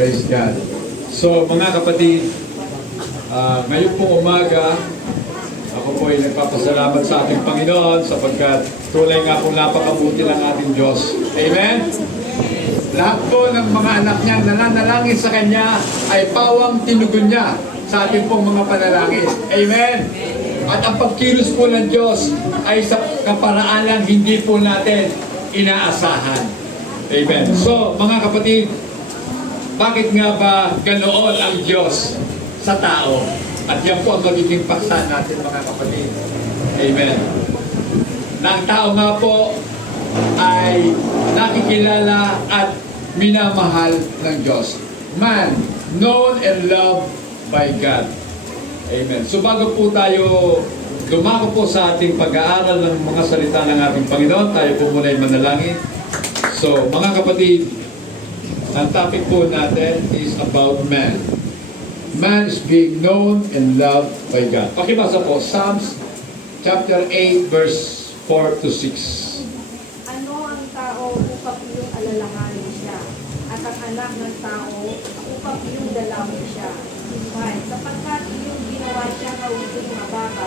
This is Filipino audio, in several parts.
Praise God. So mga kapatid, ngayon pong umaga, ako po ay nagpapasalamat sa ating Panginoon sapagkat tunay nga pong napakabuti ng ating Diyos. Amen? Lahat po ng mga anak niya nananalangin sa Kanya ay pawang tinugon niya sa ating pong mga panalangin. Amen? At ang pagkilos po ng Diyos ay sa kaparaanan hindi po natin inaasahan. Amen? So, mga kapatid, bakit nga ba ganoon ang Diyos sa tao? At yan po ang magiging paksa natin, mga kapatid. Amen. Na ang tao nga po ay nakikilala at minamahal ng Diyos. Man, known and loved by God. Amen. So bago po tayo dumako po sa ating pag-aaral ng mga salita ng ating Panginoon, tayo po muna ay manalangin. So, mga kapatid, ang topic po natin is about man. Man is being known and loved by God. Pakibasa po, Psalms chapter 8, verse 4 to 6. Ano ang tao upang iyong alalahanin siya, at ang anak ng tao upang iyong dalawin siya. Sapagkat iyong ginawa siya kaulit mababa,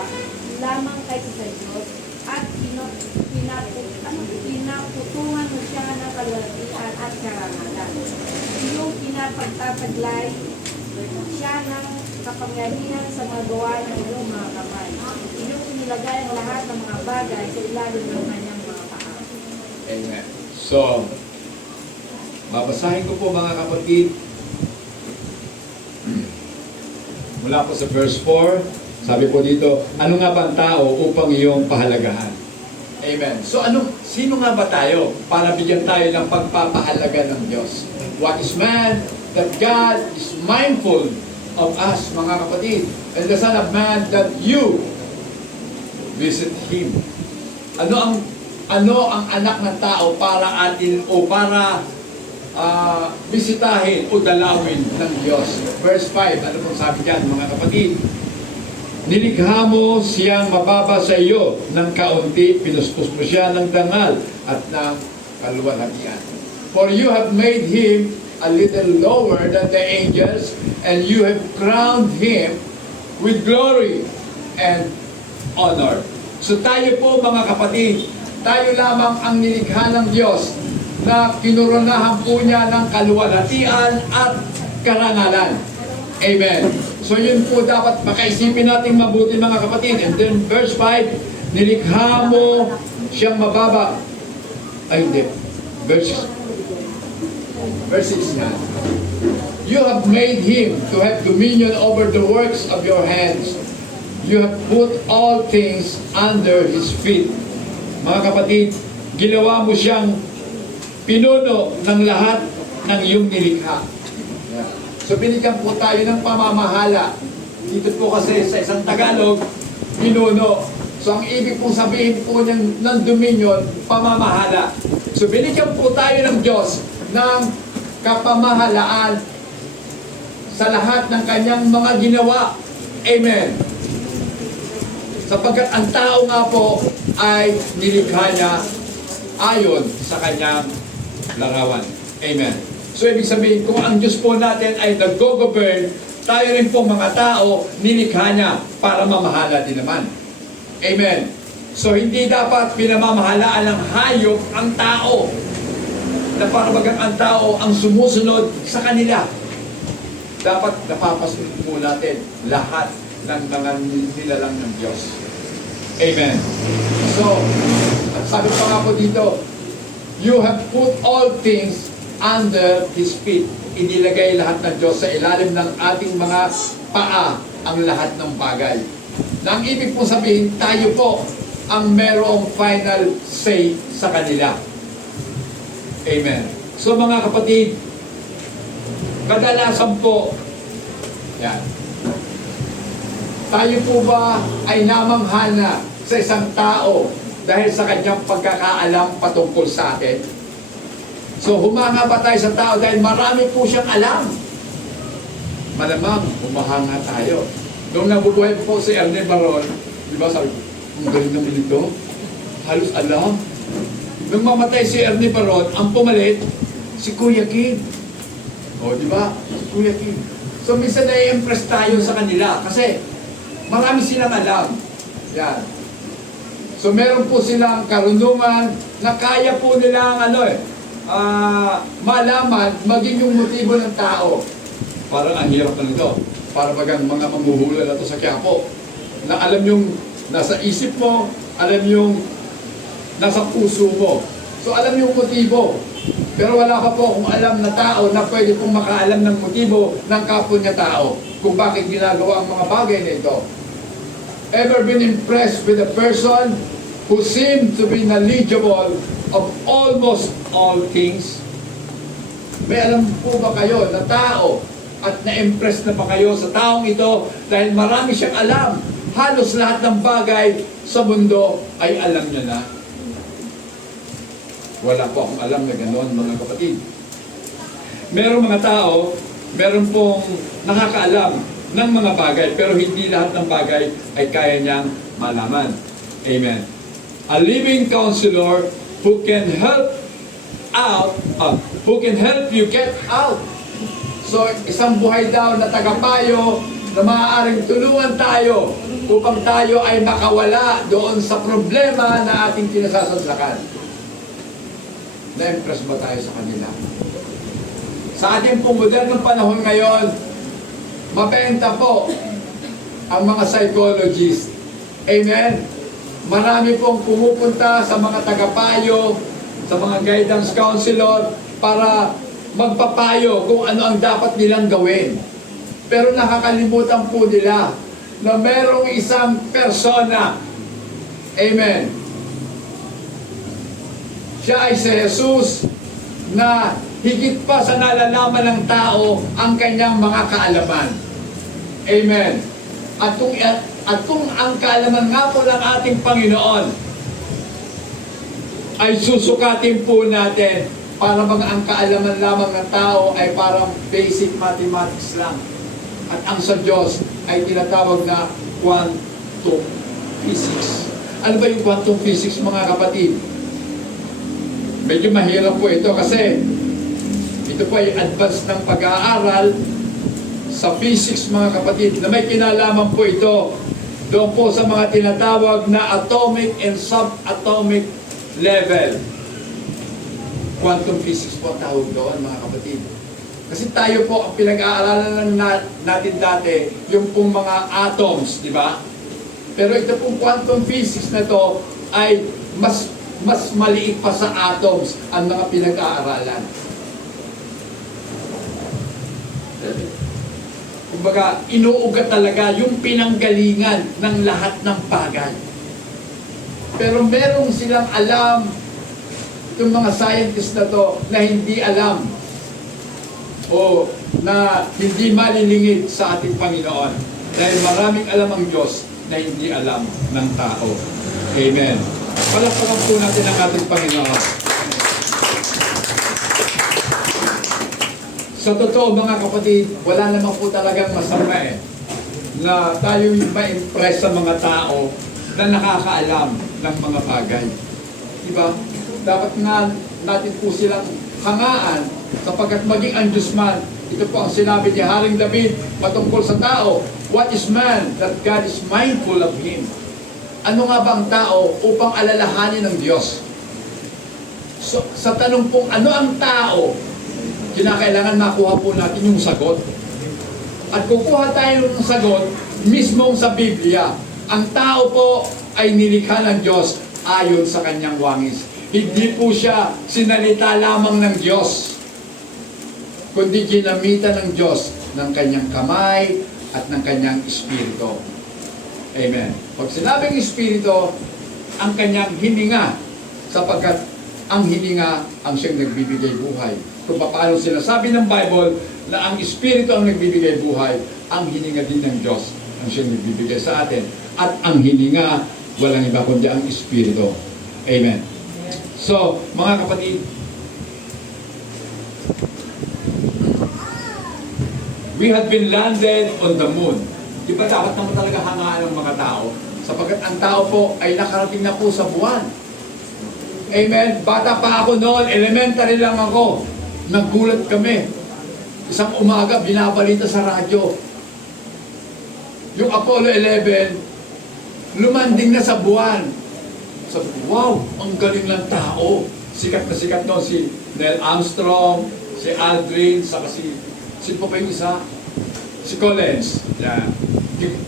lamang kaysa sa Diyos, at pinaputungan mo siya ng kalwalatian at karangalan. Iyong pinapagtataglay siya ng kapangyarihan sa mga gawa ng iyong mga kamay. Iyong inilagay ang lahat ng mga bagay sa ilalim ng kanyang mga paa. Amen. So, babasahin ko po, mga kapatid. Mula po sa verse 4, sabi po dito, ano nga ba ang tao upang iyong pahalagahan? Amen. So sino nga ba tayo para bigyan tayo ng pagpapahalaga ng Diyos? What is man that God is mindful of us, mga kapatid? And the Son of Man that you visit Him. Ano ang anak ng tao para atin o para bisitahin o dalawin ng Diyos? Verse 5, ano pong sabi dyan, mga kapatid? Nilikha mo siyang mababa sa iyo ng kaunti, pinuspos mo siya ng dangal at ng kaluwalhatian. For you have made him a little lower than the angels, and you have crowned him with glory and honor. So tayo po, mga kapatid, tayo lamang ang nilikha ng Diyos na kinoronahan po niya ng kaluwalhatian at karangalan. Amen. So yun po dapat makaisipin natin mabuti, mga kapatid. And then verse 5, nilikha mo siyang mababa. Ay hindi. Verse 6 na. You have made him to have dominion over the works of your hands. You have put all things under his feet. Mga kapatid, ginawa mo siyang pinuno ng lahat ng iyong nilikha. So binigyan po tayo ng pamamahala. Dito po kasi sa isang Tagalog, pinuno. So ang ibig pong sabihin po ng dominion, pamamahala. So binigyan po tayo ng Diyos ng kapamahalaan sa lahat ng kanyang mga ginawa. Amen. Sapagkat ang tao nga po ay nilikha niya ayon sa kanyang larawan. Amen. So, ibig sabihin, kung ang Diyos po natin ay nag-go-govern, tayo rin po mga tao, nilikha niya para mamahala din naman. Amen. So, hindi dapat pinamamahalaan ng hayop ang tao. Na para bagang ang tao ang sumusunod sa kanila. Dapat napapasunod po natin lahat ng mga nilalang ng Diyos. Amen. So, sabi pa nga po dito, you have put all things under His feet. Inilagay lahat ng Diyos sa ilalim ng ating mga paa ang lahat ng bagay. Na ang ibig pong sabihin, tayo po ang merong final say sa kanila. Amen. So mga kapatid, kadalasan po, yan, tayo po ba ay namanghala sa isang tao dahil sa kanyang pagkakaalam patungkol sa atin? So, humanga ba tayo sa tao dahil marami po siyang alam? Malamang, humahanga tayo. Nung nabubuhay po si Erne Baron, di ba sabi ko, ang galing naman ito, halos alam. Nung mamatay si Erne Baron, ang pumalit, si Kuya Kid. O, di ba? Kuya Kim. So, minsan na-impress tayo sa kanila kasi marami silang alam. Yan. So, meron po silang karunungan na kaya po nilang malaman maging yung motibo ng tao. Parang ang hirap na nito. Para bagang mga mamuhula na to sa Quiapo. Na alam yung nasa isip mo, alam yung nasa puso mo. So alam yung motibo. Pero wala ka po kung alam na tao na pwede pong makaalam ng motibo ng kapwa niya tao kung bakit ginagawa ang mga bagay na ito. Ever been impressed with a person who seemed to be knowledgeable of almost all things? May alam po ba kayo na tao at na-impress na ba kayo sa taong ito dahil marami siyang alam? Halos lahat ng bagay sa mundo ay alam niya na. Wala po akong alam na gano'n, mga kapatid. Merong mga tao, meron pong nakakaalam ng mga bagay, pero hindi lahat ng bagay ay kaya niyang malaman. Amen. A living counselor who can help you get out. So, isang buhay daw na tagapayo na maaaring tulungan tayo upang tayo ay makawala doon sa problema na ating kinasasadlakan. Na-impress ba tayo sa kanila? Sa ating pong modernong panahon ngayon, mabenta po ang mga psychologists. Amen? Marami pong pumupunta sa mga tagapayo, sa mga guidance counselor para magpapayo kung ano ang dapat nilang gawin. Pero nakakalimutan po nila na merong isang persona. Amen. Siya ay si Jesus na higit pa sa nalalaman ng tao ang kanyang mga kaalaman. Amen. At kung ang kaalaman nga po ng ating Panginoon ay susukatin po natin para bang ang kaalaman lamang ng tao ay parang basic mathematics lang. At ang sa Diyos ay tinatawag na quantum physics. Ano ba yung quantum physics, mga kapatid? Medyo mahirap po ito kasi ito po ay advance ng pag-aaral sa physics, mga kapatid, na may kinalaman po ito doon po sa mga tinatawag na atomic and subatomic level. Quantum physics po ang tawag doon, mga kapatid. Kasi tayo po, ang pinag-aaralan natin dati, yung pong mga atoms, di ba? Pero ito pong quantum physics na to ay mas maliit pa sa atoms ang mga pinag-aaralan. Kumbaga, inuugat talaga yung pinanggalingan ng lahat ng bagay. Pero merong silang alam, itong mga scientists na to, na hindi alam o na hindi malilingid sa ating Panginoon. Dahil maraming alam ang Diyos na hindi alam ng tao. Amen. Palakpakan po natin ang ating Panginoon. Sa totoo, mga kapatid, wala naman po talagang masama na tayo ma-impress sa mga tao na nakakaalam ng mga bagay. Diba? Dapat nga natin po silang hangaan sapagkat maging ang Diyos man. Ito po ang sinabi ni Haring David patungkol sa tao. What is man that God is mindful of him? Ano nga ba ang tao upang alalahanin ng Diyos? So, sa tanong pong ano ang tao, kinakailangan makuha po natin yung sagot. At kukuha tayo ng sagot mismong sa Biblia. Ang tao po ay nilikha ng Diyos ayon sa kanyang wangis. Hindi po siya sinalita lamang ng Diyos, kundi ginamitan ng Diyos ng kanyang kamay at ng kanyang espiritu. Amen. Pag sinabing espiritu, ang kanyang hininga, sapagkat ang hininga ang siyang nagbibigay buhay. Kung paano sinasabi ng Bible na ang espiritu ang nagbibigay buhay, ang hininga din ng Diyos ang siyang nagbibigay sa atin. At ang hininga, walang iba kundi ang espiritu. Amen. So, mga kapatid, we had been landed on the moon. Di ba dapat naman talaga hangaan ng mga tao? Sapagkat ang tao po ay nakarating na po sa buwan. Amen. Bata pa ako noon, elementary lang ako. Nagulat kami. Isang umaga, binabalita sa radyo. Yung Apollo 11, lumanding na sa buwan. Sabi ko, wow, ang galing ng tao. Sikat na sikat no, si Neil Armstrong, si Aldrin, saka si pa yung isa? Si Collins. Yan.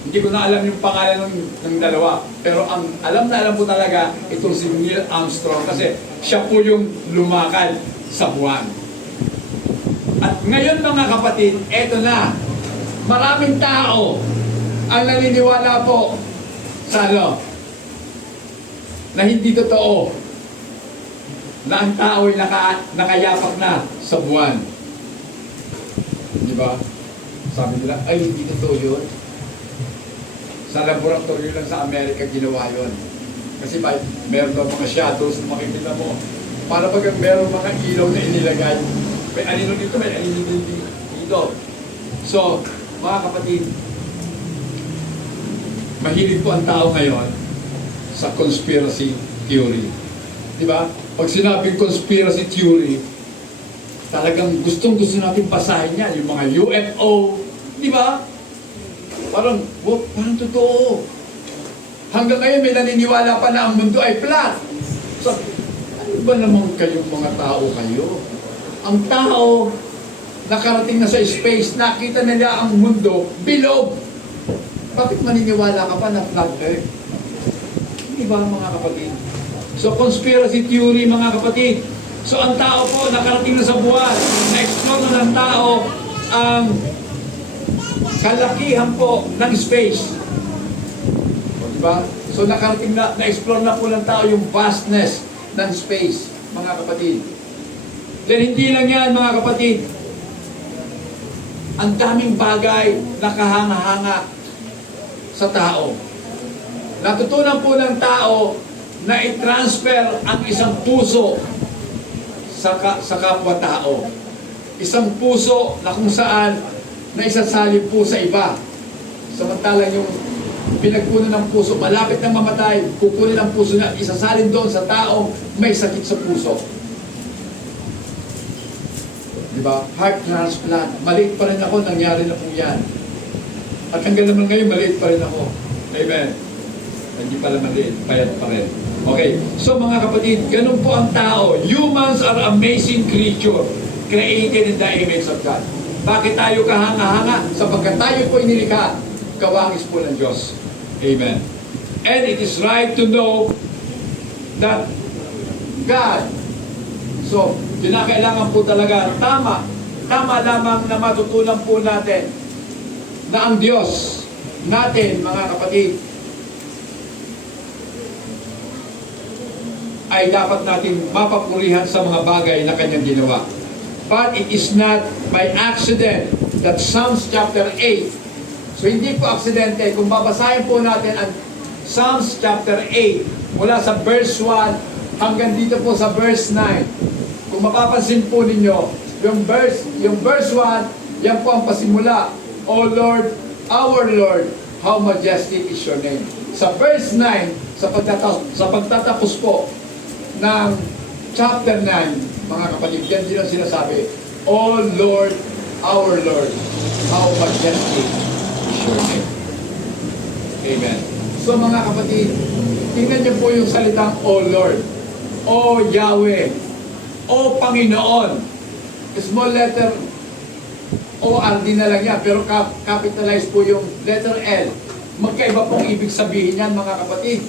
Hindi ko na alam yung pangalan ng dalawa. Pero ang alam na alam ko talaga, itong si Neil Armstrong. Kasi siya po yung lumakad sa buwan. At ngayon mga kapatid, eto na. Maraming tao ang naniniwala po sa ano, na hindi totoo na ang tao ay nakayapak na sa buwan. Di ba? Sabi nila, ay hindi totoo yun. Sa laboratorio lang sa Amerika ginawa yun. Kasi meron daw mga shadows na makikita mo. Para pag meron mga ilaw na inilagay, may anino dito, may anino dito. So, mga kapatid, mahilig po ang tao ngayon sa conspiracy theory. Di ba? Pag sinabing conspiracy theory, talagang gustong-gusto natin basahin yan. Yung mga UFO, di ba? Parang totoo. Hanggang ngayon may naniniwala pa na ang mundo ay flat. So, ano ba naman kayong mga tao kayo? Ang tao, nakarating na sa space, nakita nila ang mundo, bilog. Bakit maniniwala ka pa na flat earth? Di ba mga kapatid? So, conspiracy theory mga kapatid. So, ang tao po, nakarating na sa buwan, na-explore na ng tao ang kalakihan po ng space. O, diba? So, nakarating na, na-explore na po ng tao yung vastness ng space, mga kapatid. Then, hindi lang yan, mga kapatid. Ang daming bagay na kahanga-hanga sa tao. Natutunan po ng tao na i-transfer ang isang puso sa kapwa-tao. Isang puso na kung saan na isasalib po sa iba. Samantalang yung pinagpunan ng puso, malapit na mamatay, kukunin ang puso na isasalin doon sa taong may sakit sa puso. Diba? Heart transplant. Maliit pa rin ako, nangyari na po yan. At hanggang naman ngayon, maliit pa rin ako. Amen. Hindi pala maliit, payat pa rin. Okay, so mga kapatid, ganun po ang tao. Humans are amazing creature, created in the image of God. Bakit tayo kahanga-hanga? Sapagkat tayo po inilikha, kawangis po ng Diyos. Amen. And it is right to know that God, so, kinakailangan po talaga, tama lamang na matutunan po natin na ang Diyos natin, mga kapatid, ay dapat natin mapapurihan sa mga bagay na kanyang ginawa. But it is not by accident that Psalms chapter 8, so hindi po aksidente, kung babasahin po natin ang Psalms chapter 8, mula sa verse 1 hanggang dito po sa verse 9, kung mapapansin po ninyo, yung verse 1, yan po ang pasimula. O Lord, our Lord, how majestic is your name. Sa verse 9, sa pagtatapos po ng chapter 9, mga kapatid, yan din ang sinasabi, O Lord, our Lord, how majestic is your name. Amen. So mga kapatid, tingnan niyo po yung salitang O Lord, O Yahweh, O Panginoon. Small letter O-R-D na lang yan, pero capitalize po yung letter L. Magkaiba pong ibig sabihin yan, mga kapatid.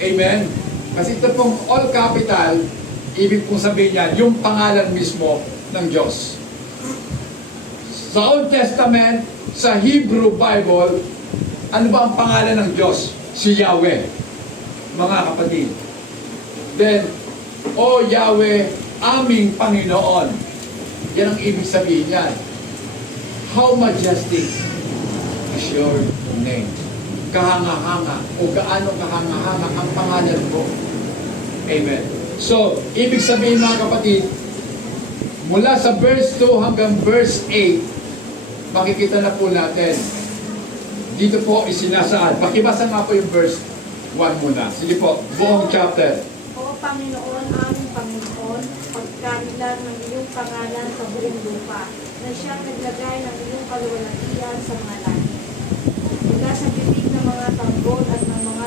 Amen. Kasi ito pong all capital, ibig pong sabihin yan, yung pangalan mismo ng Diyos. Sa Old Testament, sa Hebrew Bible, ano ba ang pangalan ng Diyos? Si Yahweh. Mga kapatid. Then, O Yahweh, aming Panginoon. Yan ang ibig sabihin yan. How majestic is your name. Kahanga-hanga o gaano kahanga-hanga ang pangalan mo. Amen. So, ibig sabihin mga kapatid, mula sa verse 2 hanggang verse 8, makikita na po natin. Dito po isinasaad. Pakibasa nga po yung verse 1 muna. Sige po, buong chapter. O Panginoon, aming Panginoon, pagkamilan ng iyong pangalan sa buong lupa, na siyang naglagay ng iyong kaluwalhatian sa mga langit. Mula sa bibig ng mga tanggol at ng mga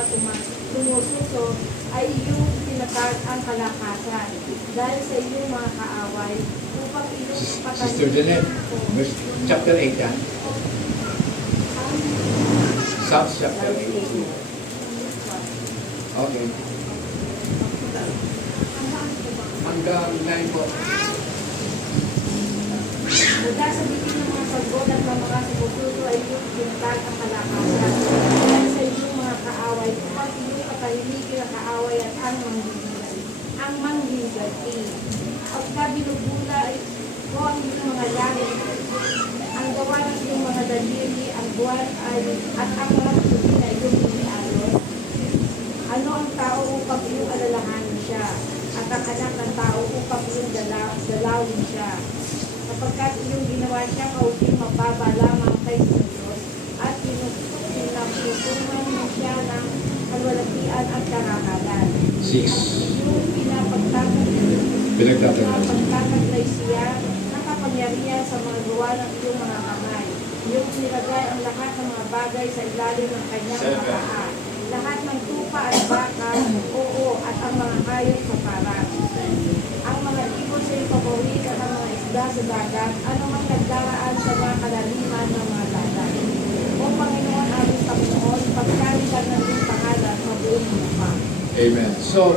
tumususo ay iyong tinatag ang kalakasan dahil sa iyong mga kaaway upang iyong Sister Janet, verse chapter 8 yan. Psalms chapter 8. Okay. Hanggang 9 po. Mula sa bibig ng mga tanggol at ng mga tumususo ay iyong tinatag ang kalakasan dahil sa iyong mga kaaway upang iyong patahimikin ang kaaway at ang manggigati. At kabinubula ko ang iyong mga langit, ang gawa ng iyong mga daliri, ang buwan ay, at ang mga tuloy na iyong inialon. Ano ang tao upang iyong alalahanin siya, at ang anak ng tao upang iyong dalawin siya. Kapagkat iyong ginawa siya, kauping mababa lamang kay Diyos, at pinupunan mo siya ng kalwalhatian at karangalan. 6. Iyong pinapagtataglay siya ng kapangyarihan sa mga gawa ng iyong mga kamay. Iyong nilagay ang lahat ng mga bagay sa ilalim ng kanyang mga paa. Lahat ng tupa at baka, oo, at ang mga hayop sa parang. Ang mga ibon sa ipapawid at ang mga isda sa dagat, anumang nagdaraan sa mga kalaliman ng mga dagat. O Panginoon, aming Panginoon, pagkalitan ng iyong pangalan sa buong lupa. Amen. So,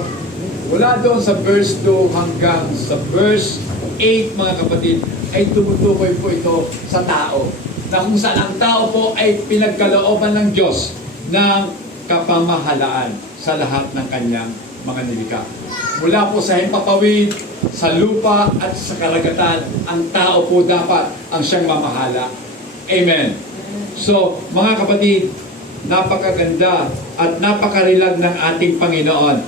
wala doon sa verse 2 hanggang sa verse 8, mga kapatid, ay tumutukoy po ito sa tao. Na kung saan ang tao po ay pinagkalooban ng Diyos ng kapamahalaan sa lahat ng kanyang mga nilikha. Mula po sa himpapawid, sa lupa at sa karagatan, ang tao po dapat ang siyang mamahala. Amen. So, mga kapatid, napakaganda at napakarilag ng ating Panginoon.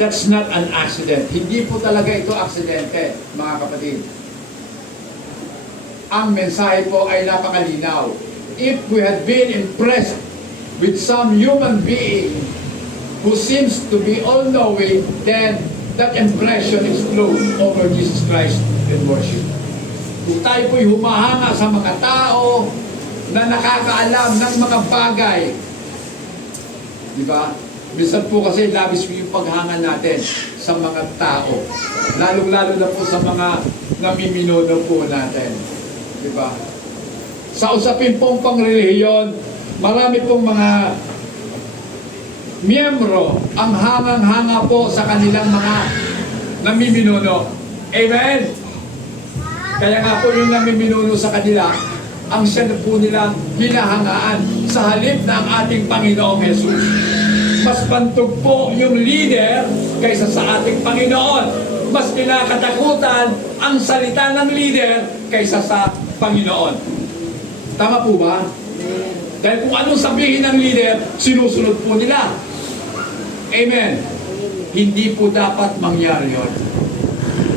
That's not an accident. Hindi po talaga ito aksidente, mga kapatid. Ang mensahe po ay napakalinaw. If we had been impressed with some human being who seems to be all-knowing, then that impression explodes over Jesus Christ in worship. Kung tayo po'y humahanga sa mga tao na nakakaalam ng mga bagay, di ba? Minsan po kasi labis yung paghanga natin sa mga tao. Lalong-lalo na po sa mga namiminuno po natin. Di ba? Sa usapin pong pangrelihiyon, marami pong mga miyembro ang hangang-hanga po sa kanilang mga namiminuno. Amen? Kaya nga po yung namiminuno sa kanila, ang siya na po nilang hinahangaan sa halip ng ating Panginoong Jesus. Mas bantog po yung leader kaysa sa ating Panginoon. Mas kinakatakutan ang salita ng leader kaysa sa Panginoon. Tama po ba? Dahil kung anong sabihin ng leader, sinusunod po nila. Amen. Hindi po dapat mangyari yun.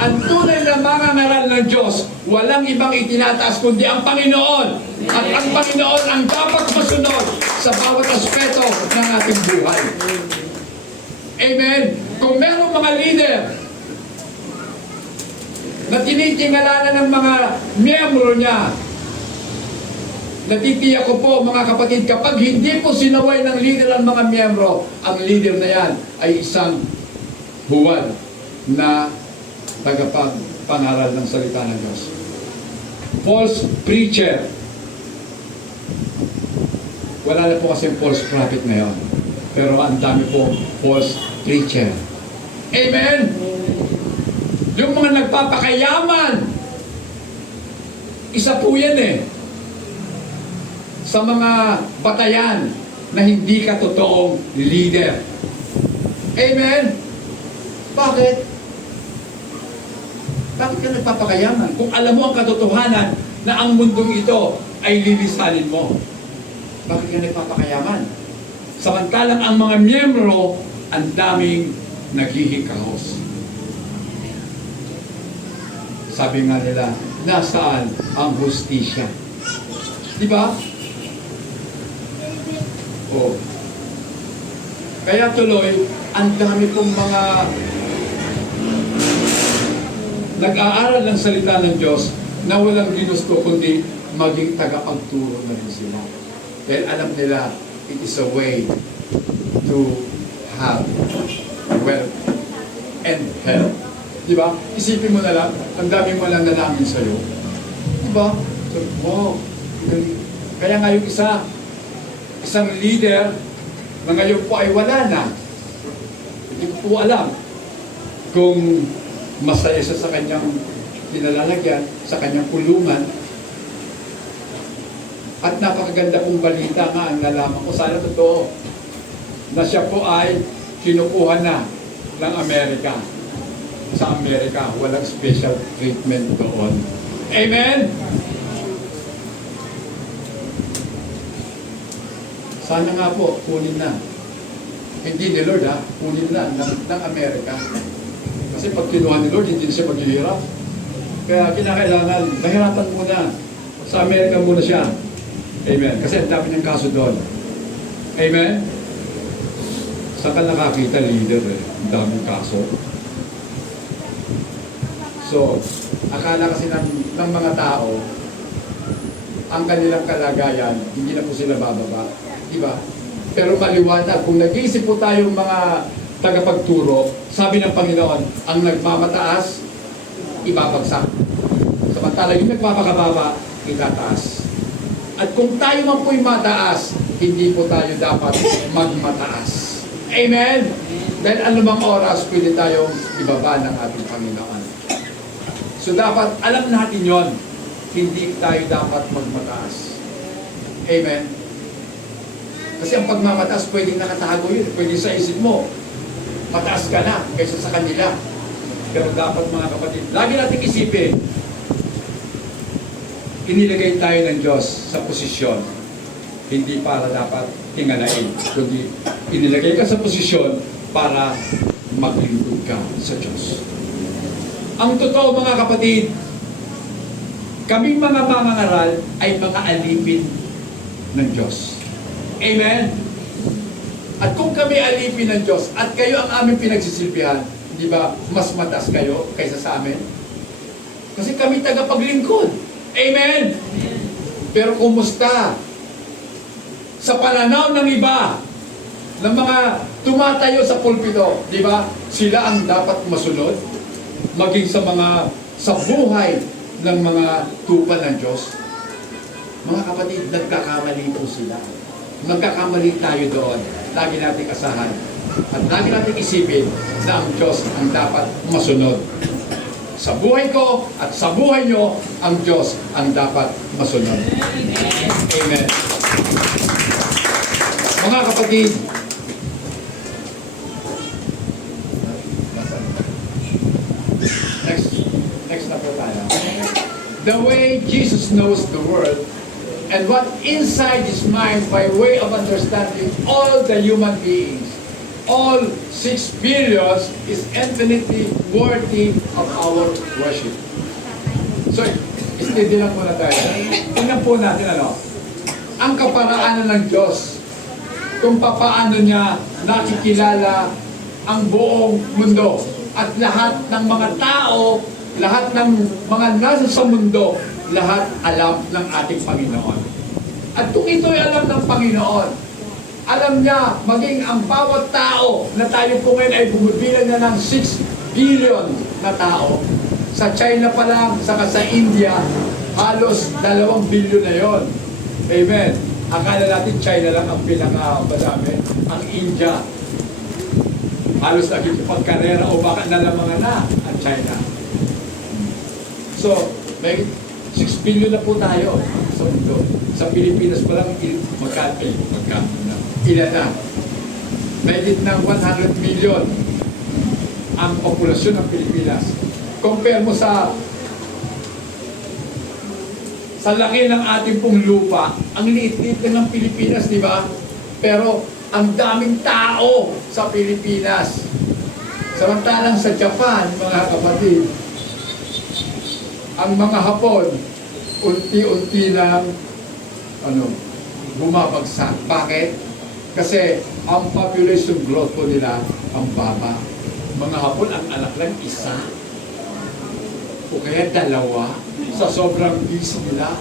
Ang tunay na mga ngaral ng Diyos, walang ibang itinataas kundi ang Panginoon. At ang Panginoon ang dapat masunod sa bawat aspeto ng ating buhay. Amen. Kung merong mga leader na tinitingalanan ng mga miyembro niya, natitiyak ko po mga kapatid, kapag hindi po sinaway ng leader ang mga miyembro, ang leader na yan ay isang huwad na tagapagpangaral ng salita ng Diyos. False preacher. Wala na po kasi false prophet ngayon. Pero ang dami po false preacher. Amen? Yung mga nagpapakayaman, isa po yan eh. Sa mga batayan na hindi ka totoong leader. Amen? Bakit? Bakit ka nagpapakayaman? Kung alam mo ang katotohanan na ang mundong ito ay lilisanin mo. Bakit ka nagpapakayaman? Samantalang ang mga miyembro, ang daming naghihikahos. Sabi nga nila, nasaan ang hustisya? Diba? Oh. Kaya tuloy, ang dami pong mga nag-aaral ng salita ng Diyos na walang ginusto kundi maging tagapagturo na rin sila. Dahil alam nila, it is a way to have wealth and health. Di ba? Isipin mo na lang, ang daming walang nalamin sa'yo. Di ba? So, wow, galing. Kaya nga yung isang leader na ngayon po ay wala na. Hindi ko po alam kung masaya siya sa kanyang kinalalagyan, sa kanyang kulungan. At napakaganda pong balita nga ang nalaman ko. Sana totoo na siya po ay kinukuha na ng Amerika. Sa Amerika, walang special treatment doon. Amen? Sana nga po, kunin na. Hindi ni Lord kunin na ng Amerika. Kasi pag kinuha ni Lord, hindi siya maghihirap. Kaya kinakailangan, mahirapan muna. Sa Amerika muna siya. Amen. Kasi ang dami niyang kaso doon. Amen? Saan ka nakakita, leader Ang daming kaso. So, akala kasi ng mga tao, ang kanilang kalagayan, hindi na po sila bababa. Diba? Pero maliwanag, kung nag-iisip po tayong mga tagapagturo, sabi ng Panginoon, ang nagmamataas, ibabagsak. Samantala, yung nagpapakababa, itataas. At kung tayo man po'y mataas, hindi po tayo dapat magmataas. Amen? Dahil anumang oras, pwede tayong ibaba ng ating Panginoon. So dapat, alam natin yon, hindi tayo dapat magmataas. Amen? Kasi ang pagmamataas, pwedeng nakatago yun. Pwede sa isip mo, mataas ka na kaysa sa kanila. Pero dapat mga kapatid, lagi natin isipin, inilagay tayo ng Diyos sa posisyon. Hindi para dapat tingalain, kundi inilagay ka sa posisyon para maglingkod ka sa Diyos. Ang totoo mga kapatid, kaming mga mangangaral ay mga alipin ng Diyos. Amen? At kung kami alipin ng Diyos at kayo ang aming pinagsisilbihan, di ba, mas mataas kayo kaysa sa amin? Kasi kami tagapaglingkod. Amen? Pero kumusta? Sa pananaw ng iba, ng mga tumatayo sa pulpito, di ba, sila ang dapat masunod, maging sa buhay ng mga tupa ng Diyos. Mga kapatid, nagkakamali po sila. Magkakamali tayo doon. Lagi natin asahan. At lagi natin isipin na ang Diyos ang dapat masunod. Sa buhay ko at sa buhay nyo, ang Diyos ang dapat masunod. Amen. Mga kapatid, next na po tayo. The way Jesus knows the world and what inside his mind by way of understanding all the human beings, all 6 billions is infinitely worthy of our worship. So, steady lang muna tayo. Tingnan po natin ang kaparaanan ng Diyos kung papaano niya nakikilala ang buong mundo at lahat ng mga tao, lahat ng mga nasa sa mundo, lahat alam ng ating Panginoon. At kung ito'y alam ng Panginoon, alam niya maging ang bawat tao na tayo po ngayon ay bumibilang na ng 6 billion na tao. Sa China pa lang, saka sa India, halos 2 billion na yon. Amen. Akala natin China lang ang pinaka-madami. Ang India, halos nakikipagkarera o baka nalamangan na ang China. So, may 6 billion na po tayo sa mundo. Sa Pilipinas pa lang, ilan na? Mahigit ng 100 million ang populasyon ng Pilipinas. Compare mo sa laki ng ating pong lupa, ang liit-liit lang ng Pilipinas, di ba? Pero ang daming tao sa Pilipinas. Samantalang sa Japan, mga kapatid, ang mga Hapon, unti-unti lang bumabagsak. Bakit? Kasi ang population growth po nila ang baba. Mga Hapon, ang anak lang isa. o kaya dalawa sa sobrang busy nila.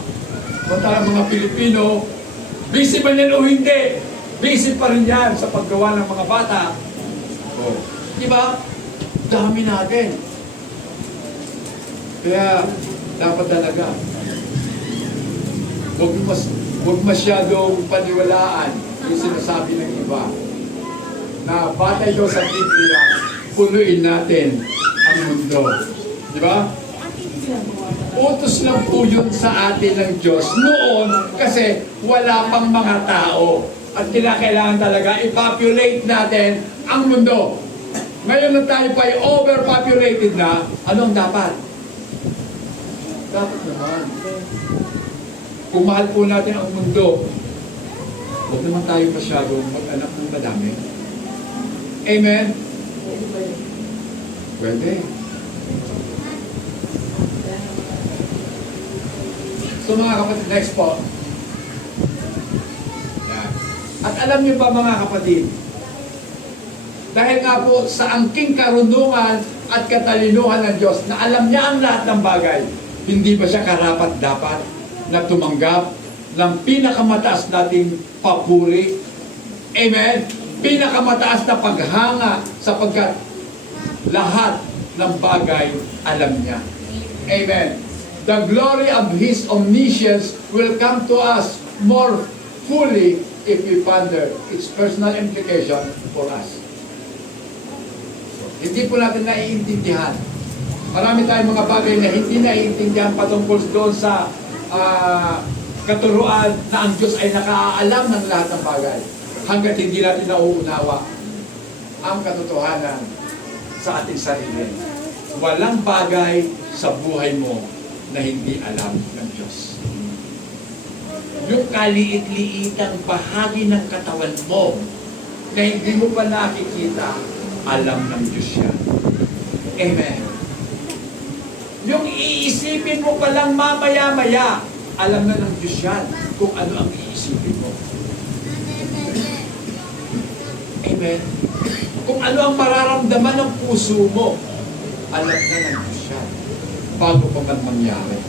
Mantala mga Pilipino, busy man yan o hindi, busy pa rin yan sa paggawa ng mga bata. Oh. Di ba? Dami natin. Kaya, dapat talaga, huwag masyadong paniwalaan yung sinasabi ng iba na batay daw sa Biblia, punuin natin ang mundo. Di ba? Utos lang po yun sa atin ng Diyos noon kasi wala pang mga tao. At kinakailangan talaga i-populate natin ang mundo. Ngayon na tayo pa ay overpopulated na, anong dapat? Dapat naman. Kung mahal po natin ang mundo, huwag naman tayo masyadong mag-anak ng madami. Amen? Pwede. So mga kapatid, next po. Yan. At alam niyo ba mga kapatid, dahil nga po sa angking karunungan at katalinuhan ng Diyos na alam niya ang lahat ng bagay, hindi ba siya karapat-dapat na tumanggap ng pinakamataas nating papuri? Amen? Pinakamataas na paghanga sapagkat lahat ng bagay alam niya. Amen? The glory of His omniscience will come to us more fully if we ponder its personal implication for us. Hindi po natin naiintindihan. Marami tayong mga bagay na hindi naiintindihan patungkol doon sa katuruan na ang Diyos ay nakaalam ng lahat ng bagay hanggat hindi natin nauunawa ang katotohanan sa ating sarili. Walang bagay sa buhay mo na hindi alam ng Diyos. Yung kaliit-liitang bahagi ng katawan mo na hindi mo pa nakikita, alam ng Diyos yan. Amen. Yung iisipin mo palang mamaya-maya, alam na ng Diyos yan kung ano ang iisipin mo. Amen. Kung ano ang mararamdaman ng puso mo, alam na ng Diyos yan. Bago pa man mangyari,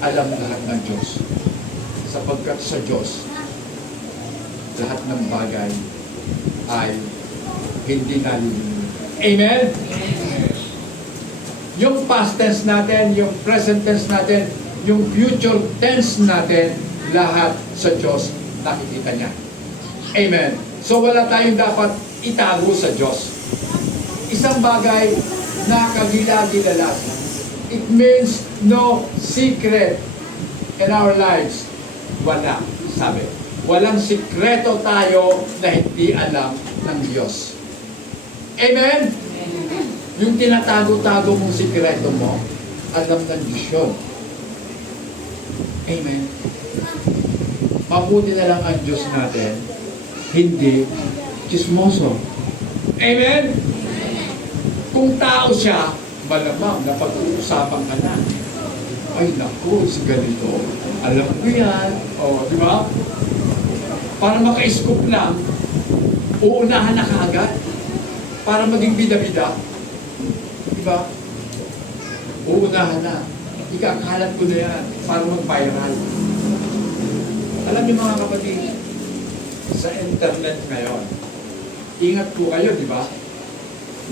alam lahat ng Diyos. Sapagkat sa Diyos, lahat ng bagay ay hindi nalilimutan. Amen? Yung past tense natin, yung present tense natin, yung future tense natin, lahat sa Diyos nakikita niya. Amen. So wala tayong dapat itago sa Diyos. Isang bagay na kagila-gilala. It means no secret in our lives. Wala, sabi. Walang sikreto tayo na hindi alam ng Diyos. Amen? Yung tinatago-tago mong sikreto mo, alam ng Diyos yun. Amen? Mabuti na lang ang Diyos natin, hindi chismoso. Amen? Kung tao siya, malamang na pag-uusapan ka na. Ay naku, si ganito. Alam ko yan. O, di ba? Para maka-scoop lang, uunahan na kaagad. Para maging bida-bida. Diba? Uunahan na. Ikakalat ko na yan para mag-viral. Alam niyo mga kapatid, sa internet ngayon, ingat po kayo, di ba?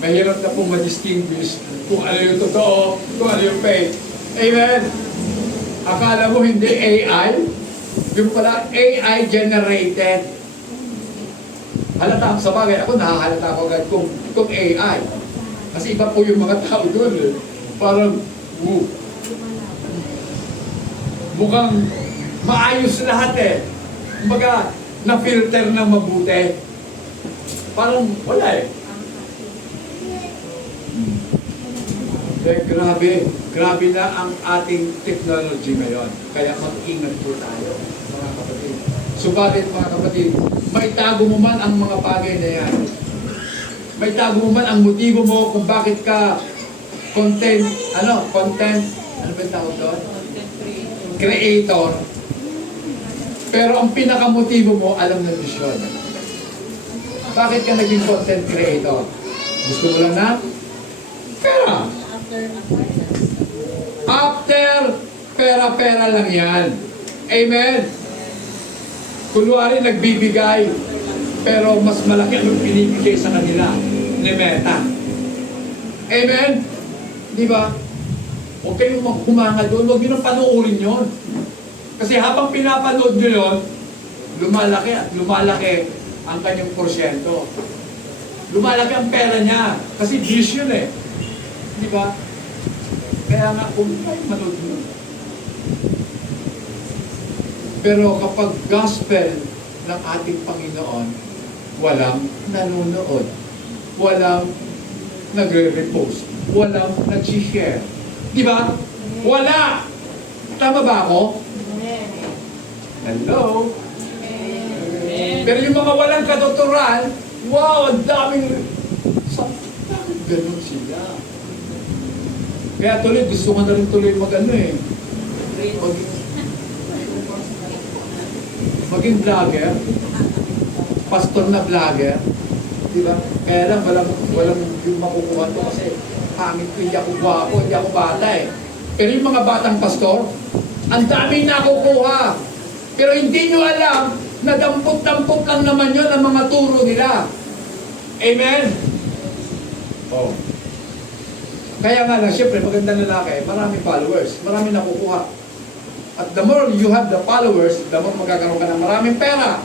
Mahirap na pong ma-distinguish kung ano yung totoo, kung ano yung fake. Amen? Akala mo hindi AI? Yung pala AI generated. Halata sa bagay, ako nahahalata ko agad kung AI. Kasi iba po yung mga tao doon eh. Parang, mukhang maayos lahat eh. Kumbaga, na-filter ng mabuti. Parang wala eh. Grabe na ang ating technology ngayon. Kaya mag-ingat po tayo, mga kapatid. Subalit mga kapatid, maitago mo man ang mga bagay na yan. Maitago mo man ang motibo mo kung bakit ka content, ano ba yung tawag doon? Creator. Pero ang pinakamotibo mo, alam ng Diyos yun. Bakit ka naging content creator? Gusto mo lang na? Pera. After, pera-pera lang yan. Amen? Kunwari, nagbibigay, pero mas malaki ang binibigay sa kanila ni Meta. Amen? Di ba? Huwag kayong humanga doon. Huwag nyo nang panuorin yun. Kasi habang pinapanood nyo yun, lumalaki at lumalaki ang kanyang porsyento. Lumalaki ang pera niya. Kasi views yun eh. Di ba? Kaya nga, kung kayo manood nyo. Pero kapag gospel ng ating Panginoon, walang nanonood. Walang nagre-repost. Walang nag-share. Di ba? Wala! Tama ba ako? Hello? Pero yung mga walang katuturan, wow, ang daming... Bakit ganun sila? Kaya tuloy, gusto ko na rin tuloy mag-ano eh. Maging vlogger. Pastor na vlogger. Diba? Kaya lang, walang yung makukuha to kasi pangit ko, hindi ako gwapo, hindi ako bata eh. Pero yung mga batang pastor, ang daming nakukuha. Pero hindi nyo alam na dampot-dampot lang naman yun ang mga turo nila. Amen? Oh. Kaya nga lang, siyempre, magandang lalaki, maraming followers, maraming nakukuha. At the more you have the followers, the more magkakaroon ka ng maraming pera.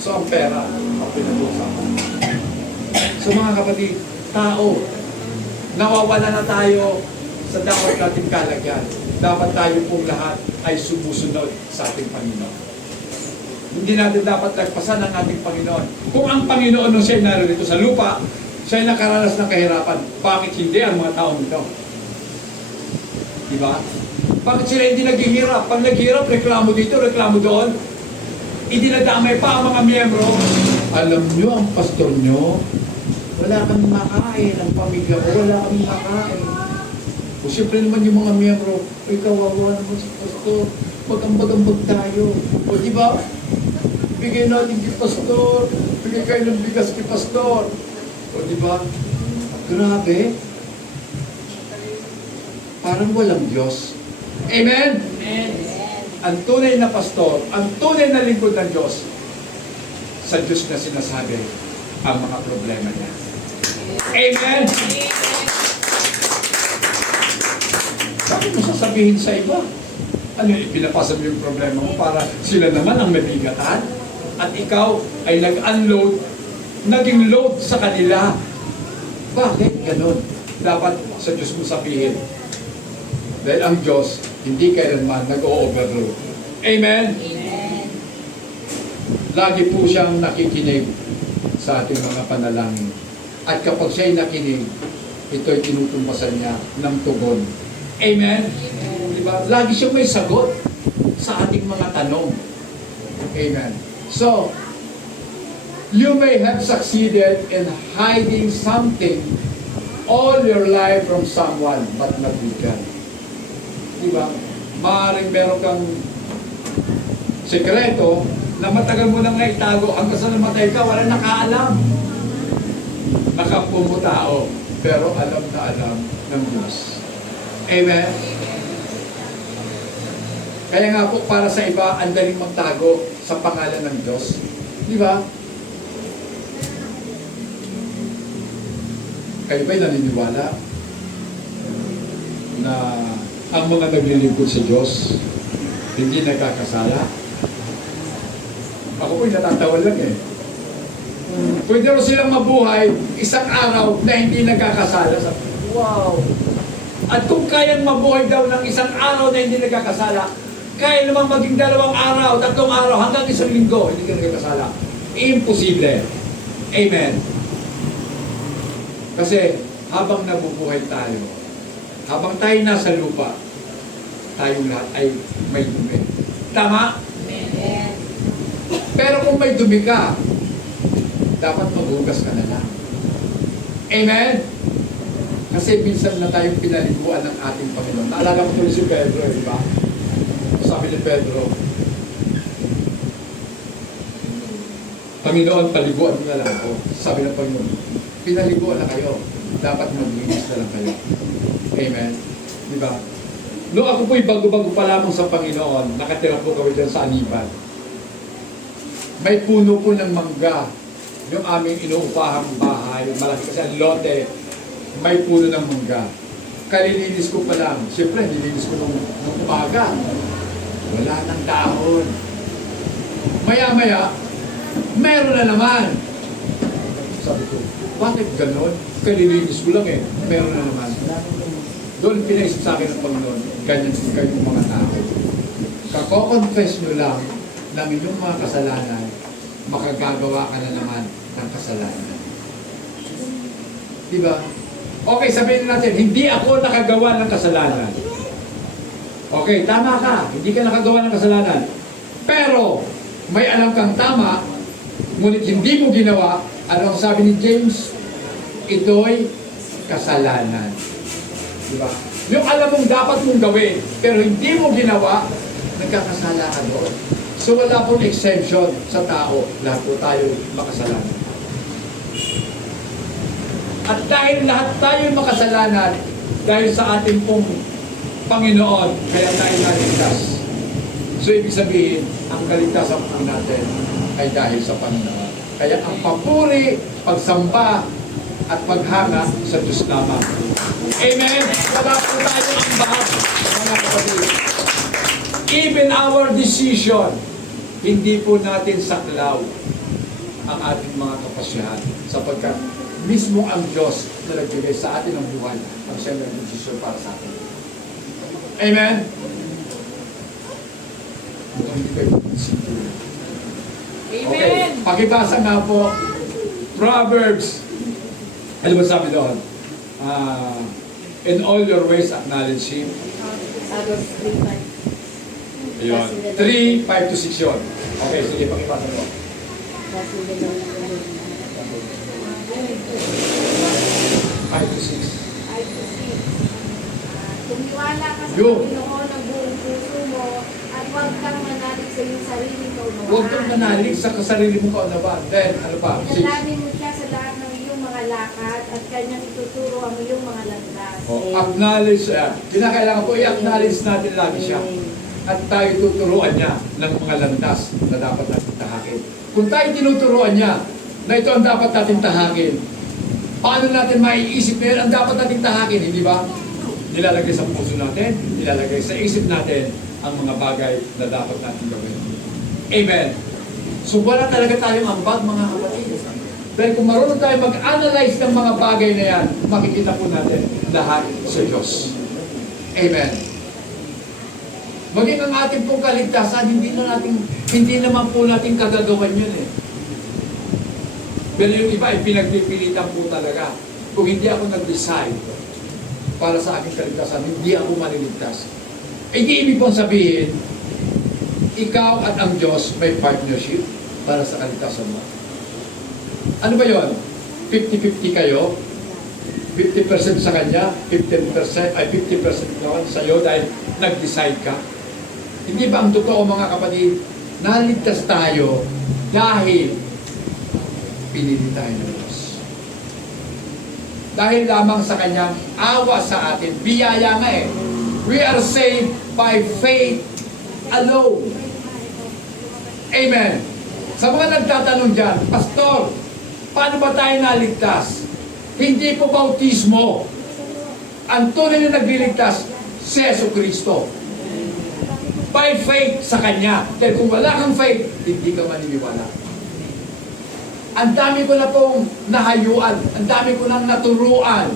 So, ang pera, ang pinag-uusapan. So, mga kapatid, tao, nawawala na tayo sa dapat nating kalagyan. Dapat tayo pong lahat ay sumusunod sa ating Panginoon. Hindi natin dapat lagpasan ang ating Panginoon. Kung ang Panginoon nung siya'y narito sa lupa, siya'y nakaranas ng kahirapan, bakit hindi ang mga tao nito? Diba? Bakit sila hindi naghihirap? Pag naghihirap, reklamo dito, reklamo doon. Idinadamay pa ang mga miyembro. Alam nyo, ang pastor nyo, wala kami makain. Ang pamilya ko, wala kami makain. O siyempre naman yung mga miyembro, ay kawawa naman si pastor, mag-ambag-ambag tayo. O di ba? Bigay natin kay pastor, bigay kayo ng bigas kay pastor. O di ba? Grabe. Parang walang Diyos. Amen? Amen. Ang tunay na pastor, ang tunay na lingkod ng Diyos, sa Diyos na sinasabi ang mga problema niya. Amen? Bakit mo sasabihin sa iba? Ano, ipinapasa mo yung problema mo para sila naman ang mabigatan? At ikaw ay nag-unload, naging load sa kanila. Bakit ganun? Dapat sa Diyos mo sabihin. Dahil ang Diyos, hindi kailanman nag-o-overload. Amen? Amen. Lagi po siyang nakikinig sa ating mga panalangin. At kapag siya'y nakinig, ito'y tinutumbasan niya ng tugon. Amen? Diba? Lagi siyang may sagot sa ating mga tanong. Amen. So, you may have succeeded in hiding something all your life from someone, but not with God. Diba? Maaaring meron kang sekreto na matagal mo nang naitago hanggang sa namatay ka, wala nakaalam. Nakapumutao, pero alam na alam ng Diyos. Amen? Kaya nga po, para sa iba, ang daling magtago sa pangalan ng Diyos. Di ba? Kayo ba'y naniniwala na ang mga naglilingkod sa Diyos hindi nagkakasala? Ako po'y natatawa lang eh. Pwede rin silang mabuhay isang araw na hindi nagkakasala. Wow! At kung kayang mabuhay daw ng isang araw na hindi nagkakasala, kaya namang maging 2 araw, 3 araw, hanggang 1 linggo, hindi ka nagkakasala. Imposible. Amen. Kasi habang nabubuhay tayo, habang tayo nasa lupa, tayong lahat ay may dumi. Tama? Amen. Pero kung may dumi ka, dapat maghugas ka na lang. Amen? Kasi minsan na tayong pinaliguan ng ating Panginoon. Naalala ko tuloy si Pedro, di ba? Sabi ni Pedro, Panginoon, paliguan mo na lang ako. Sabi ng Panginoon, pinaliguan na kayo. Dapat maglinis na lang kayo. Amen. Di ba? Noong ako po'y bago-bago pa lamang sa Panginoon, nakatira po kami dyan sa Aniban. May puno po ng mangga. Yung aming inuupahang bahay, malaki kasi ang lote, may puno ng mangga. Kalilinis ko pa lang. Siyempre, nilinis ko nung umaga. Wala nang dahon. Maya-maya, meron na naman. Sabi ko, bakit ganon? Kalilinis ko lang eh. Meron na naman. Doon pinaisip sa akin ng Panginoon, ganyan kayong mga tao. Kako-confess nyo lang ng inyong mga kasalanan, makagagawa ka na naman ng kasalanan. Diba? Okay, sabihin natin, hindi ako nakagawa ng kasalanan. Okay, tama ka. Hindi ka nakagawa ng kasalanan. Pero, may alam kang tama, ngunit hindi mo ginawa, ano ang sabi ni James? Ito'y kasalanan. Diba? Yung alam mong dapat mong gawin, pero hindi mo ginawa, nagkakasala ka doon. So wala pong exemption sa tao. Lahat po tayo makasalanan. At dahil lahat tayo makasalanan, dahil sa ating pong Panginoon, kaya tayo naligtas. So ibig sabihin, ang kaligtasan po natin ay dahil sa Panginoon. Kaya ang papuri, pagsamba, at paghanga sa Diyos lamang. Amen? Wala po tayo ang bahag, mga kapatid. Even our decision, hindi po natin saklaw ang ating mga kapasyahan sapagkat mismo ang Diyos na nagbigay sa atin ng buhay ang siya nag-desisyon para sa atin. Amen? Mukhang hindi kayo magsisiguro. Amen. Okay, pakibasa nga po, Proverbs. Ano ba sabi doon? In all your ways, acknowledge Him. Ayun. 3, 5 to 6 yun. Okay, sige, pakipasa mo. 5 to 6. Tumiwala ka sa Yun. Panginoon ng buong puso mo at huwag kang manalig sa iyong sariling kaunawaan. Huwag kang manalig sa kasarili mong kaunawaan. Then, ano pa? 6. Dalangin mo siya sa lahat ng iyong mga lakad at kanyang ituturo ang iyong mga landas. Acknowledge. Kinakailangan po i-acknowledge natin lagi siya. At tayo tuturuan niya ng mga landas na dapat natin tahakin. Kung tayo tinuturuan niya na ito ang dapat natin tahakin, paano natin maiisip na yun ang dapat natin tahakin, hindi ba? Nilalagay sa puso natin, nilalagay sa isip natin ang mga bagay na dapat natin gawin. Amen. So wala talaga tayong ambag, mga kapatid. Dahil kung marunong tayo mag-analyze ng mga bagay na yan, makikita po natin lahat sa Diyos. Amen. Maging ang ating pong kaligtasan, hindi naman po natin kagagawan yun eh. Pero yung iba ay pinagpipilitan po talaga. Kung hindi ako nag-decide para sa aking kaligtasan, hindi ako maliligtas. Eh di ibig pong sabihin, ikaw at ang Diyos may partnership para sa kaligtasan mo. Ano ba yun? 50-50 kayo? 50% sa kanya, 50% naman sa iyo dahil nag-decide ka? Hindi ba ang totoo, mga kapatid, naligtas tayo dahil pinili tayo ng Diyos. Dahil lamang sa kanyang awa sa atin, biyaya nga eh. We are saved by faith alone. Amen. Sa mga nagtatanong dyan, Pastor, paano ba tayo naligtas? Hindi po bautismo. Ang tunay na nagliligtas, si Jesucristo. By faith sa Kanya. Dahil kung wala kang faith, hindi ka maniniwala. Ang dami ko na pong nahayuan. Ang dami ko nang naturuan.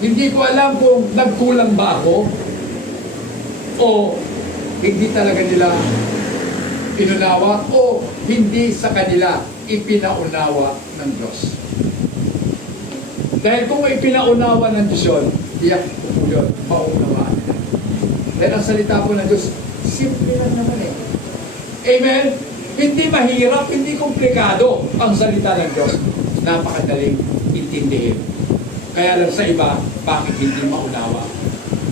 Hindi ko alam kung nagkulang ba ako o hindi talaga nila inunawa o hindi sa kanila ipinaunawa ng Diyos. Dahil kung ipinaunawa ng Diyos yun, iyak ko po yun, maunawaan nila. Dahil ang salita po ng Diyos, simple lang naman eh. Amen? Hindi mahirap, hindi komplikado ang salita ng Diyos. Napakadaling intindihin. Kaya lang sa iba, bakit hindi maunawa?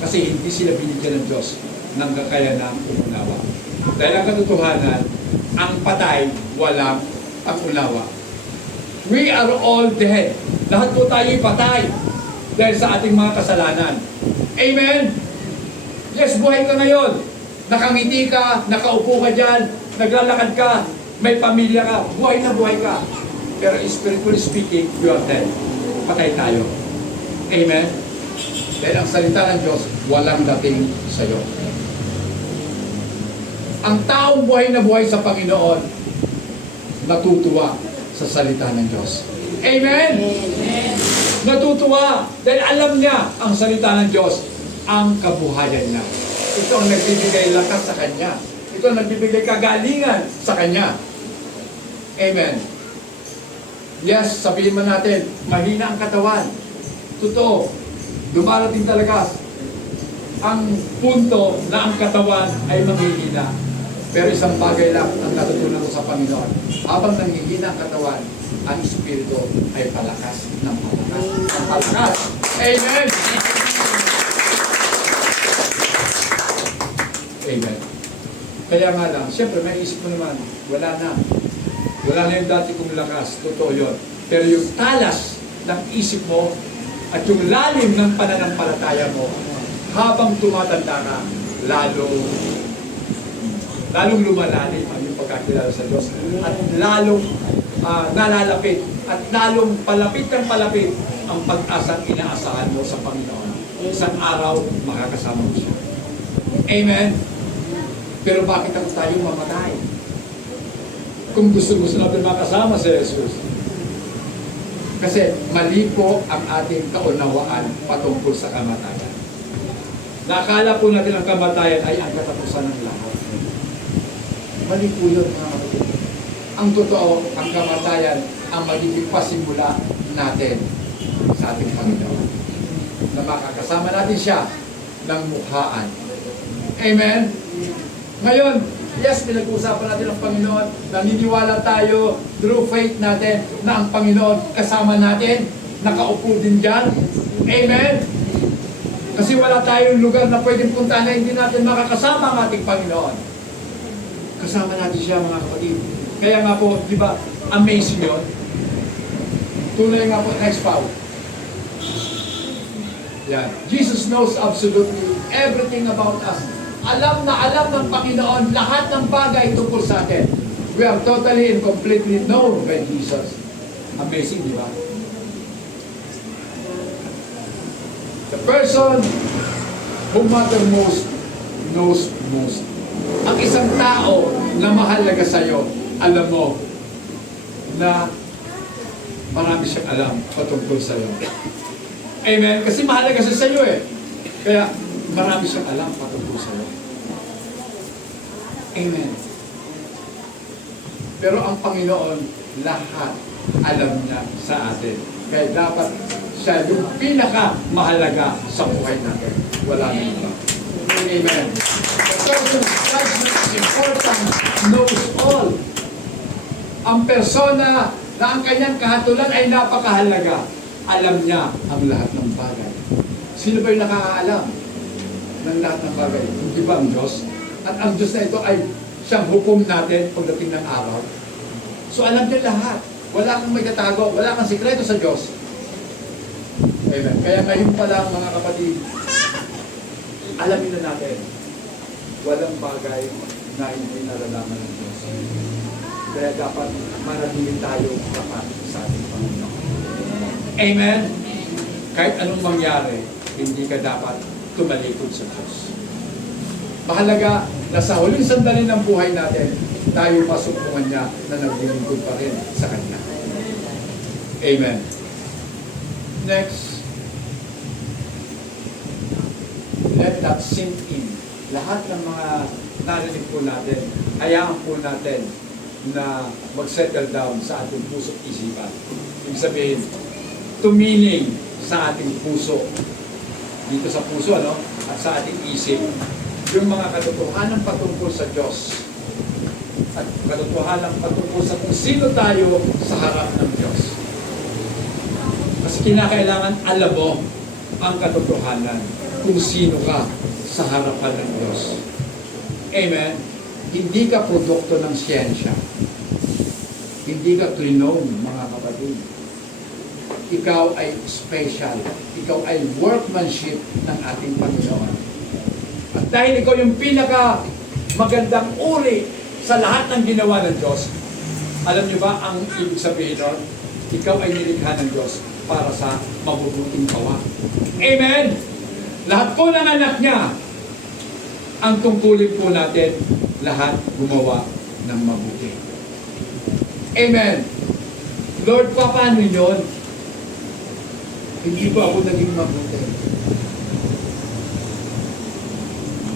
Kasi hindi sila binigyan ng Diyos ng kakayanang umunawa. Dahil ang katotohanan, ang patay, walang ang unawa. We are all dead. Lahat po tayo'y patay. dahil sa ating mga kasalanan. Amen? Yes, buhay ka ngayon. Nakangiti ka, nakaupo ka dyan, naglalakad ka, may pamilya ka, buhay na buhay ka. Pero spiritually speaking, you are dead. Patay tayo. Amen? Dahil ang salita ng Diyos, walang dating sa iyo. Ang taong buhay na buhay sa Panginoon, natutuwa sa salita ng Diyos. Amen? Amen. Natutuwa dahil alam niya ang salita ng Diyos, ang kabuhayan niya. Ito ang nagbibigay lakas sa Kanya. Ito ang nagbibigay kagalingan sa Kanya. Amen. Yes, sabihin man natin, mahina ang katawan. Totoo, dumarating talaga ang punto na ang katawan ay manghihina. Pero isang bagay lang ang natutunan ko sa Panginoon. Habang nanghihina ang katawan, ang Espiritu ay palakas ng palakas. Ang palakas. Amen! Amen. Kaya nga lang, siyempre may isip mo naman, wala na. Wala na yung dati kong lakas. Totoo yun. Pero yung talas ng isip mo at yung lalim ng pananampalataya mo, habang tumatanda ka, lalong lumalalim ang iyong pagkakilala sa Diyos at lalong nalalapit at lalong palapit ng palapit ang pag-asang inaasahan mo sa Panginoon. Isang araw, makakasama mo siya. Amen? Pero bakit ang tayo mamatay? Kung gusto natin makasama si Jesus. Kasi mali po ang ating kaunawaan patungkol sa kamatayan. Nakala po natin ang kamatayan ay ang katapusan ng lahat. Mali po yun, mga kapatid. Ang totoo, ang kamatayan, ang magiging pasimula natin sa ating Panginoon. Na makakasama natin siya ng mukhaan. Amen? Ngayon, yes, pinag-uusapan natin ang Panginoon. Naniniwala tayo through faith natin na ang Panginoon kasama natin. Nakaupo din dyan. Amen? Kasi wala tayong lugar na pwedeng puntahan na hindi natin makakasama ang ating Panginoon. Kasama natin siya, mga kapatid. Kaya nga po, di ba, amazing yun? Tunay nga po, next power. Yan. Jesus knows absolutely everything about us. Alam na alam ng Panginoon lahat ng bagay tungkol sa atin. We are totally and completely known by Jesus. Amazing, di ba? The person who matter most knows most. Ang isang tao na mahalaga sa'yo, alam mo na marami siyang alam patungkol sa'yo. Amen? Kasi mahalaga siya sa'yo eh. Kaya marami siyang alam patungkol sa'yo. Amen. Pero ang Panginoon, lahat alam niya sa atin. Kaya dapat siya yung pinaka-mahalaga sa buhay natin. Wala na iba. Amen. The person's judgment is important, knows all. Ang persona na ang kanyang kahatulan ay napakahalaga. Alam niya ang lahat ng bagay. Sino ba yung nakakaalam ng lahat ng bagay? Hindi ba ang Diyos? At ang Diyos na ito ay siyang hukom natin pagdating ng araw. So alam niya lahat. Wala kang may katago, wala kang sikreto sa Diyos. Amen. Kaya ngayon pa lang, mga kapatid, alamin na natin, walang bagay na hindi nalalaman ng Diyos. Kaya dapat manatili tayo tapat sa ating Panginoon. Amen? Kahit anong mangyari, hindi ka dapat tumalikod sa Diyos. Mahalaga na sa huling sandali ng buhay natin, tayo pasumpungan niya na naglilingkod pa rin sa Kanya. Amen. Next. Let that sink in. Lahat ng mga narinig po natin, hayaan po natin na mag-settle down sa ating puso at isipan. Ibig sabihin, tumining sa ating puso. Dito sa puso, ano? At sa ating isip. Yung mga katotohanan patungkol sa Diyos. At katotohanan patungkol sa kung sino tayo sa harap ng Diyos. Kasi kinakailangan alam mo ang katotohanan kung sino ka sa harapan ng Diyos. Amen? Hindi ka produkto ng siyensya. Hindi ka klinong, mga kapatid. ikaw ay special. Ikaw ay workmanship ng ating Panginoon. At dahil ikaw yung pinaka magandang uri sa lahat ng ginawa ng Diyos, alam niyo ba ang ibig sabihin nun? Ikaw ay nilikha ng Diyos para sa mabubuting gawa. Amen! Lahat po ng anak niya, ang tungkulin po natin, lahat gumawa ng mabuti. Amen! Lord, paano yun? Hindi ba ako naging mabuti?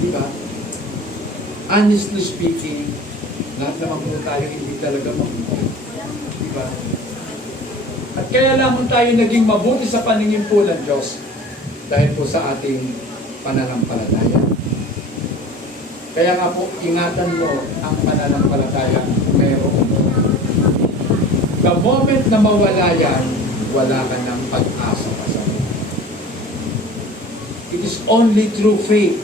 Di ba? Honestly speaking, lahat naman po tayo hindi talaga mabuti. Di ba? At kaya lamang tayo naging mabuti sa paningin po ng Diyos dahil po sa ating pananampalataya. Kaya nga po, ingatan mo ang pananampalataya meron. The moment na mawala yan, wala ka ng pag-asa pa sa Diyos. It is only through faith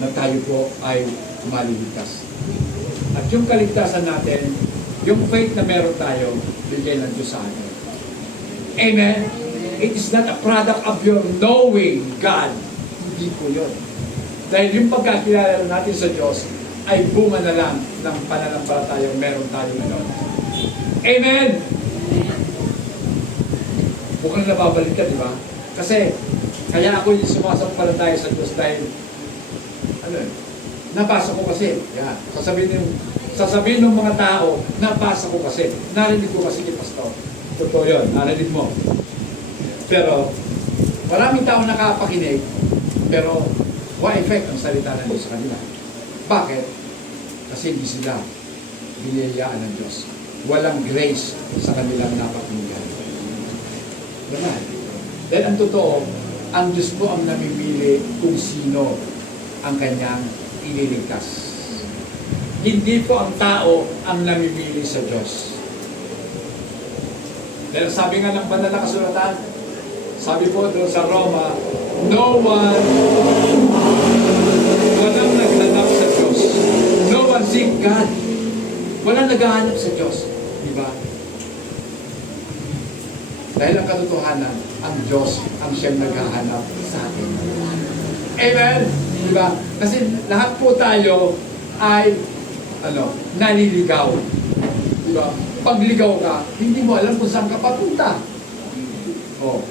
na tayo po ay maliligtas. At yung kaligtasan natin, yung faith na meron tayo, bigay ng Diyos sa atin. Amen? It is not a product of your knowing God. Hindi po yun. Dahil yung pagkakilala natin sa Diyos ay bunga na lang ng pananampalatayang meron tayo ngayon. Amen! Mukhang nababalik ka, di ba? Kasi, kaya ako yung sumasampalataya sa Diyos dahil, nabasa ko kasi, yan, sasabihin ng mga tao, nabasa ko kasi, narinig ko kasi kay Pastor. Totoo yun, narinig mo. Pero, maraming tao nakapakinig, pero, what effect ang salita ng Diyos sa kanila? Bakit? Kasi hindi sila biniyayaan ng Diyos. Walang grace sa kanilang napakinggan. Diba? Dahil ang totoo, ang Diyos po ang namimili kung sino ang kanyang ililigtas. Hindi po ang tao ang namimili sa Diyos. Dahil sabi nga ng banal na kasulatan, sabi po doon sa Roma, walang naghanap sa Diyos. No one seek God. Walang naghahanap sa Diyos. Diba? Dahil ang katotohanan, ang Diyos ang siyang naghahanap sa atin. Amen? Diba? Kasi lahat po tayo ay naliligaw. Diba? Pag ligaw ka, hindi mo alam kung saan ka papunta. Oh.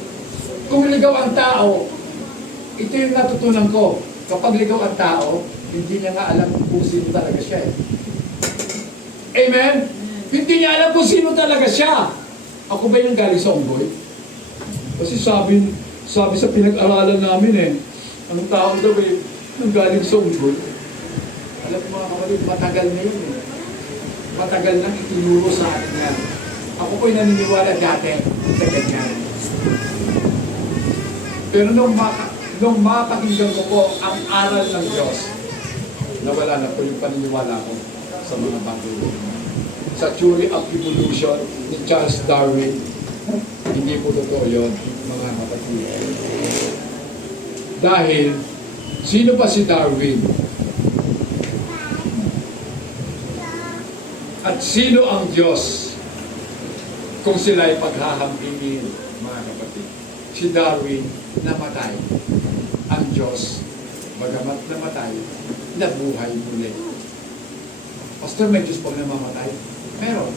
Kung ligaw ang tao, ito yung natutunan ko. Kapag ligaw ang tao, hindi niya nga alam kung sino talaga siya. Amen? Hindi niya alam kung sino talaga siya. Ako ba yung galing sa unggoy? Kasi sabi sa pinag-aralan namin ang tao daw nang galing sa unggoy. Alam mo mga kapatid, matagal na yun Matagal nang itinuro sa atin yan. Ako po'y naniniwala dati sa ganyan. Pero nung makakinggan ko po ang aral ng Diyos, nawala na po yung paniniwala ko sa mga bagay. Sa theory of evolution ni Charles Darwin, hindi po totoo yun, mga kapatid. Dahil, sino pa si Darwin? At sino ang Diyos kung sila ay paghahambingin, mga kapatid? Si Darwin namatay. Ang Diyos, bagamat namatay, nabuhay muli. Pastor, may Diyos pag namamatay? Meron.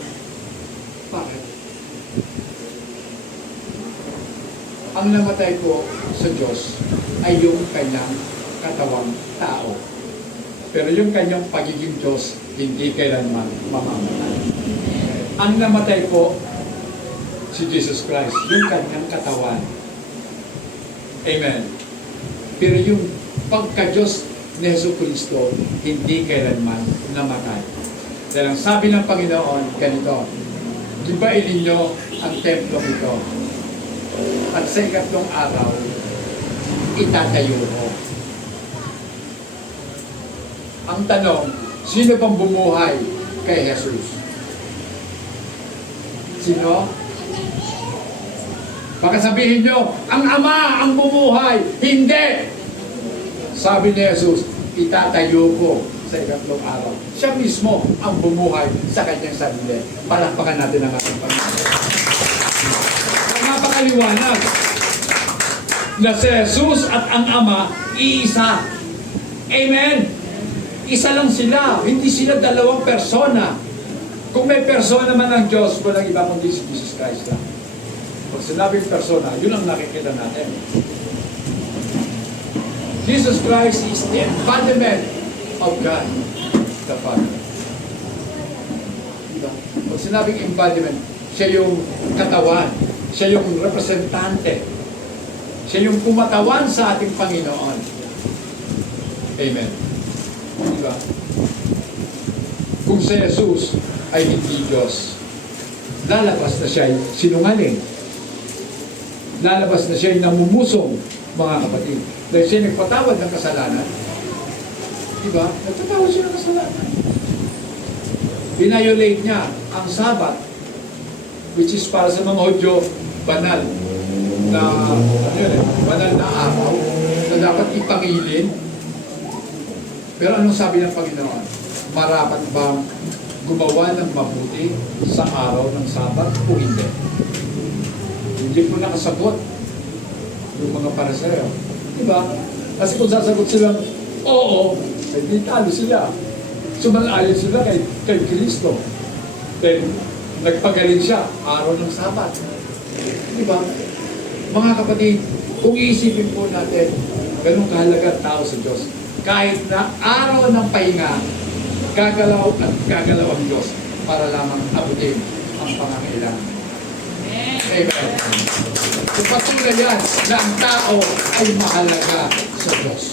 Bakit? Ang namatay po sa Diyos ay yung kanyang katawang tao. Pero yung kanyang pagiging Diyos, hindi kailanman mamamatay. Ang namatay po, si Jesus Christ, yung kanyang katawan. Amen. Pero yung pagka-Diyos ni Jesucristo, hindi kailanman namatay. Dahil ang sabi ng Panginoon, ganito, gibain ninyo ang templong ito. At sa ikatlong araw, itatayo ko. Ang tanong, sino bang bumuhay kay Jesus? Sino? Baka sabihin nyo, ang Ama ang bumuhay. Hindi! Sabi ni Jesus, itatayo ko sa ikatlong araw. Siya mismo ang bumuhay sa kanyang sarili. Palakpakan natin ang ating Panginoon. maliwanag na si Jesus at ang Ama, iisa. Amen? Isa lang sila, hindi sila dalawang persona. Kung may persona man ang Diyos, walang iba kundi si Jesus Christ lang. Pag sinabing persona, yun ang nakikita natin. Jesus Christ is the embodiment of God, the Father. Diba? Pag sinabing embodiment, siya yung katawan, siya yung representante, siya yung pumatawan sa ating Panginoon. Amen. Diba? Kung si Jesus ay hindi Diyos, lalabas na siya ay sinungaling. Lalabas na siya ay namumusong, mga kapatid. Dahil siya nagpatawad ng kasalanan. Diba? Nagpatawad siya ng kasalanan. Binayolate niya ang Sabat, which is para sa mga Hudyo, banal na, banal na araw na dapat ipangilin. Pero anong sabi ng Panginoon? Marapat bang gumawa ng mabuti sa araw ng Sabat o hindi? Hindi po nakasagot yung mga Pariseo. Diba? Kasi kung sasagot silang oo, ay di talo sila. Sumalayon sila kay Kristo. Then, nagpagaling siya araw ng Sabat. Diba? Mga kapatid, kung iisipin po natin, ganun kahalaga ang tao sa Diyos. Kahit na araw ng pahinga, gagalaw at gagalaw ang Diyos para lamang abutin ang pangangailangan. Amen. So patuloy yan na ang tao ay mahalaga sa Diyos.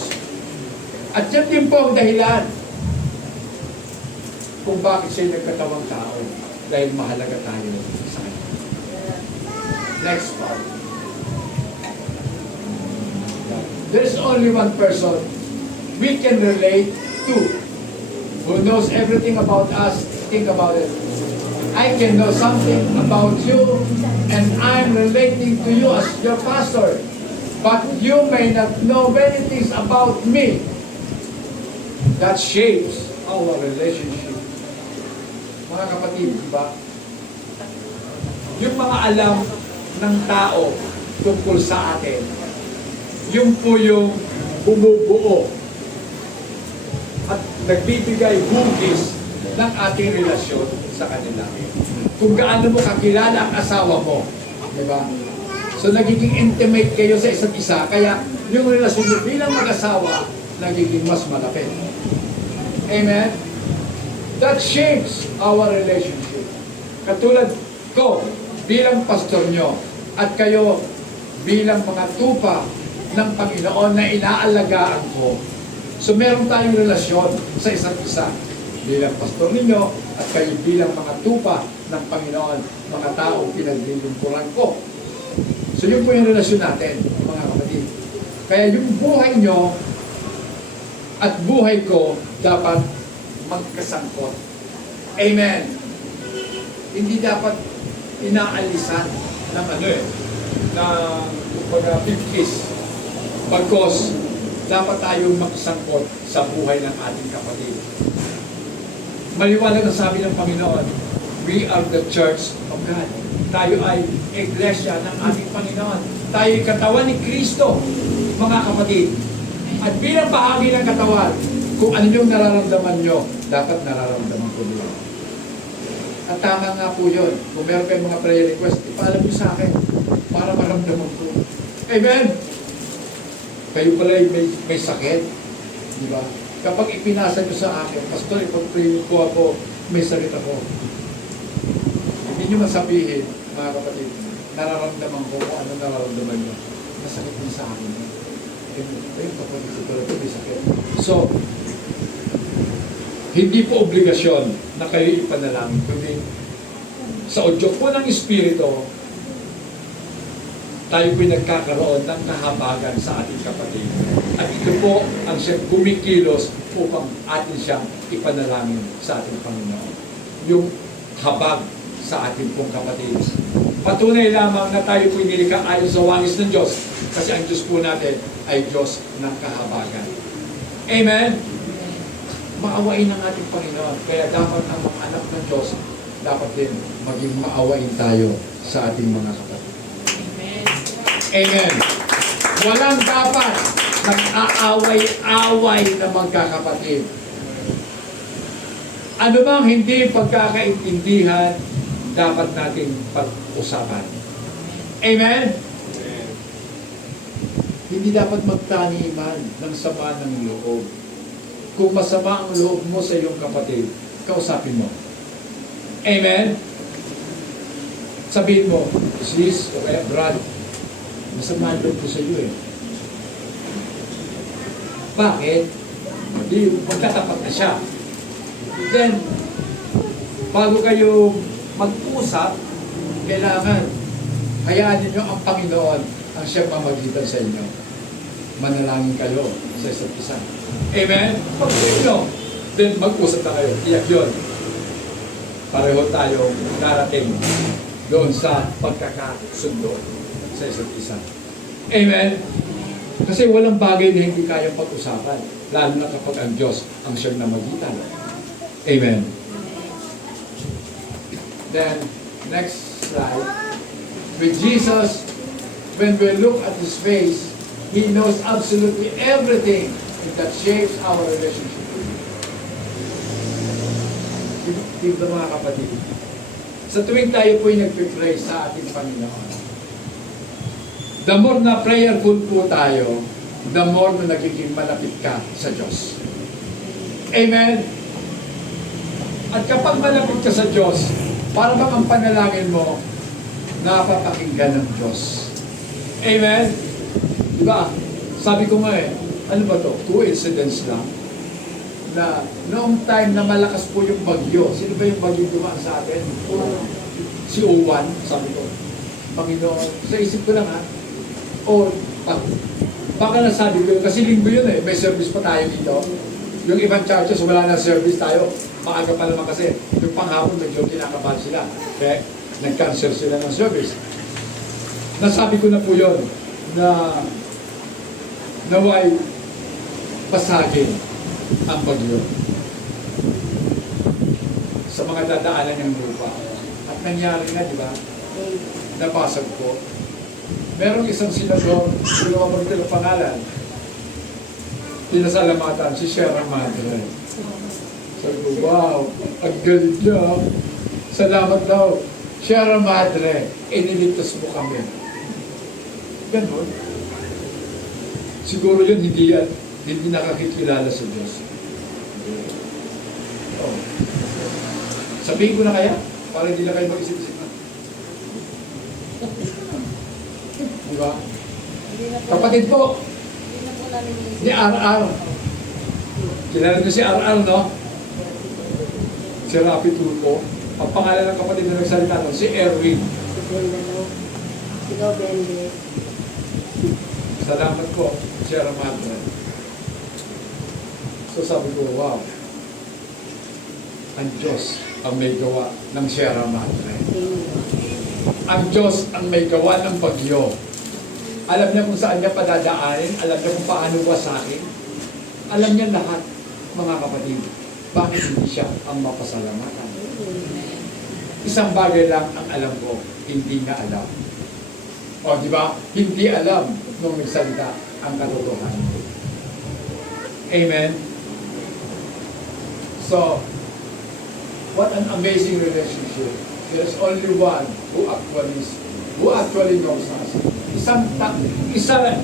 At yan din po ang dahilan kung bakit siya nagkatawang tao, dahil mahalaga tayo sa kanya. Next part. There's only one person we can relate to who knows everything about us. Think about it. I can know something about you and I'm relating to you as your pastor, but you may not know many things about me. That shapes our relationship. Mga kapatid, di ba? Yung mga alam ng tao tungkol sa atin, yun po yung bumubuo at nagbibigay hugis ng ating relasyon sa kanila. Kung gaano mo kakilala ang asawa mo, di ba? So nagiging intimate kayo sa isa't isa, kaya yung relasyon nyo bilang mag-asawa nagiging mas malapit. Amen? That shapes our relationship. Katulad ko bilang pastor nyo at kayo bilang mga tupa ng Panginoon na inaalagaan ko. So meron tayong relasyon sa isa't isa bilang pastor ninyo at kayo bilang mga tupa ng Panginoon, mga tao pinaglilingkuran ko. So yun po yung relasyon natin, mga kapatid. Kaya yung buhay nyo at buhay ko dapat magkasangkot. Amen. Hindi dapat inaalisan ng ng big kiss. Bagkos, dapat tayong makisangkot sa buhay ng ating kapatid. Maliwanag ang sabi ng Panginoon, we are the church of God. Tayo ay iglesia ng ating Panginoon. Tayo ay katawan ni Kristo, mga kapatid. At bilang bahagi ng katawan, kung ano yung nararamdaman nyo, dapat nararamdaman ko nyo. At tama nga po yun. Kung meron kayong mga prayer request, ipaalam nyo sa akin para maramdaman ko. Amen? Kayo pala may sakit. Di ba? Kapag ipinasa nyo sa akin, Pastor, ipag-pray ko ako, may sakit ako. Hindi nyo masabihin, mga kapatid, nararamdaman ko kung ano nararamdaman nyo. Masakit din sa akin. Ayun, kapatid ko pala ito, may sakit. So, hindi po obligasyon na kayo ipanalangin, kundi sa udyok po ng Espiritu, tayo po'y nagkakaroon ng kahabagan sa ating kapatid. At ito po ang siyang kumikilos upang atin siyang ipanalangin sa ating Panginoon. Yung habag sa ating pong kapatid. Patunay lamang na tayo po'y nilikha ayon sa wangis ng Diyos, kasi ang Diyos po natin ay Diyos ng kahabagan. Amen? Maawain ng ating Panginoon. Kaya dapat ang mga anak ng Diyos, dapat din maging maawain tayo sa ating mga kapatid. Amen. Amen. Walang dapat nag-aaway-away na magkakapatid. Ano mang hindi pagkakaintindihan, dapat natin pag-usapan. Amen? Hindi dapat magtaniman ng sama ng loob. Kung masama ang loob mo sa iyong kapatid, kausapin mo. Amen? Sabihin mo, sis, o kaya brad, masama ang loob ko sa iyo eh. Bakit? Hindi, magtatapat na siya. Then, bago kayo mag-usap, kailangan hayaan ninyo ang Panginoon ang siyang mamagitan sa inyo. Manalangin kayo sa isa't isa. Amen? Pag-pray nyo, then mag-usap na kayo. Iyak yun. Pareho tayo darating doon sa pagkakasundo sa isa't isa. Amen? Kasi walang bagay na hindi kayang pag-usapan, lalo na kapag ang Diyos ang siyang namagitan. Amen. Then, next slide. With Jesus, when we look at His face, He knows absolutely everything that shapes our relationship. Dito mga kapatid, sa tuwing tayo po'y nagpipray sa ating Panginoon, the more na prayerful po tayo, the more na nagiging malapit ka sa Diyos. Amen? At kapag malapit ka sa Diyos, para bang ang panalangin mo, napapakinggan ng Diyos. Amen? Diba? Sabi ko nga ano ba to? Coincidence lang. Na noong time na malakas po yung bagyo, sino ba yung bagyo dumaan sa atin? Si Owan, sabi ko. Panginoon, sa isip ko lang o baka nasabi ko, kasi linggo yun may service pa tayo dito. Yung ibang churches, wala na service tayo. Maaga pa naman kasi. Yung panghapon, medyo kinakabahan sila. Kaya nag-cancel sila ng service. Nasabi ko na po yun na naway pasagin ang bagyo sa mga dadaanan ng lupa. At nangyari na, di ba? Napasag po. Merong isang senador, hindi ko mapagkita ang pangalan, pinasalamatan si Sierra Madre. Sabi ko, wow, ang galing niya. Salamat daw. Sierra Madre, iniligtas mo kami. Ganon. Siguro yun, hindi nakakikilala sa Diyos. Oh. Sabihin ko na kaya, para hindi na kayo mag-isip-isip na. Diba? Kapatid po, ni RR. Kilala niyo si RR, no? Si Rafi Tulfo. Ang pangalan ng kapatid na nagsalita nun, si Erwin. Ikaw, Bende. Salamat po, Sierra Madre. So sabi ko, wow, ang Diyos ang may gawa ng Sierra Madre. Ang Diyos ang may gawa ng bagyo. Alam niya kung saan niya padadaanin, alam niya kung paano wasakin. Alam niya lahat, mga kapatid. Bakit hindi siya ang mapasalamatan? Isang bagay lang ang alam ko, hindi na alam. O, di ba? Hindi alam nung nagsalita ang katotohanan. Amen? So, what an amazing relationship. There's only one who actually knows us.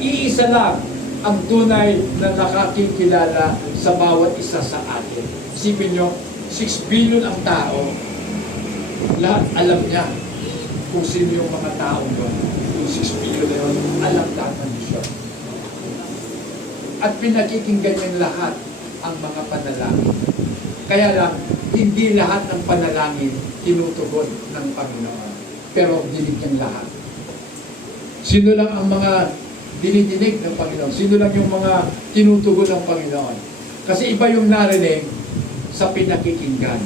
Iisa lang ang tunay na nakakikilala sa bawat isa sa atin. Isipin nyo, 6 billion ang tao. Lahat alam niya kung sino yung mga tao doon. Yung 6 billion na yun, alam lahat ng Diyos. At pinakikinggan niyang lahat ang mga panalangin. Kaya lang, hindi lahat ng panalangin tinutugon ng Panginoon. Pero dinig niyang lahat. Sino lang ang mga dinidinig ng Panginoon? Sino lang yung mga tinutugon ng Panginoon? Kasi iba yung narinig sa pinakikinggan.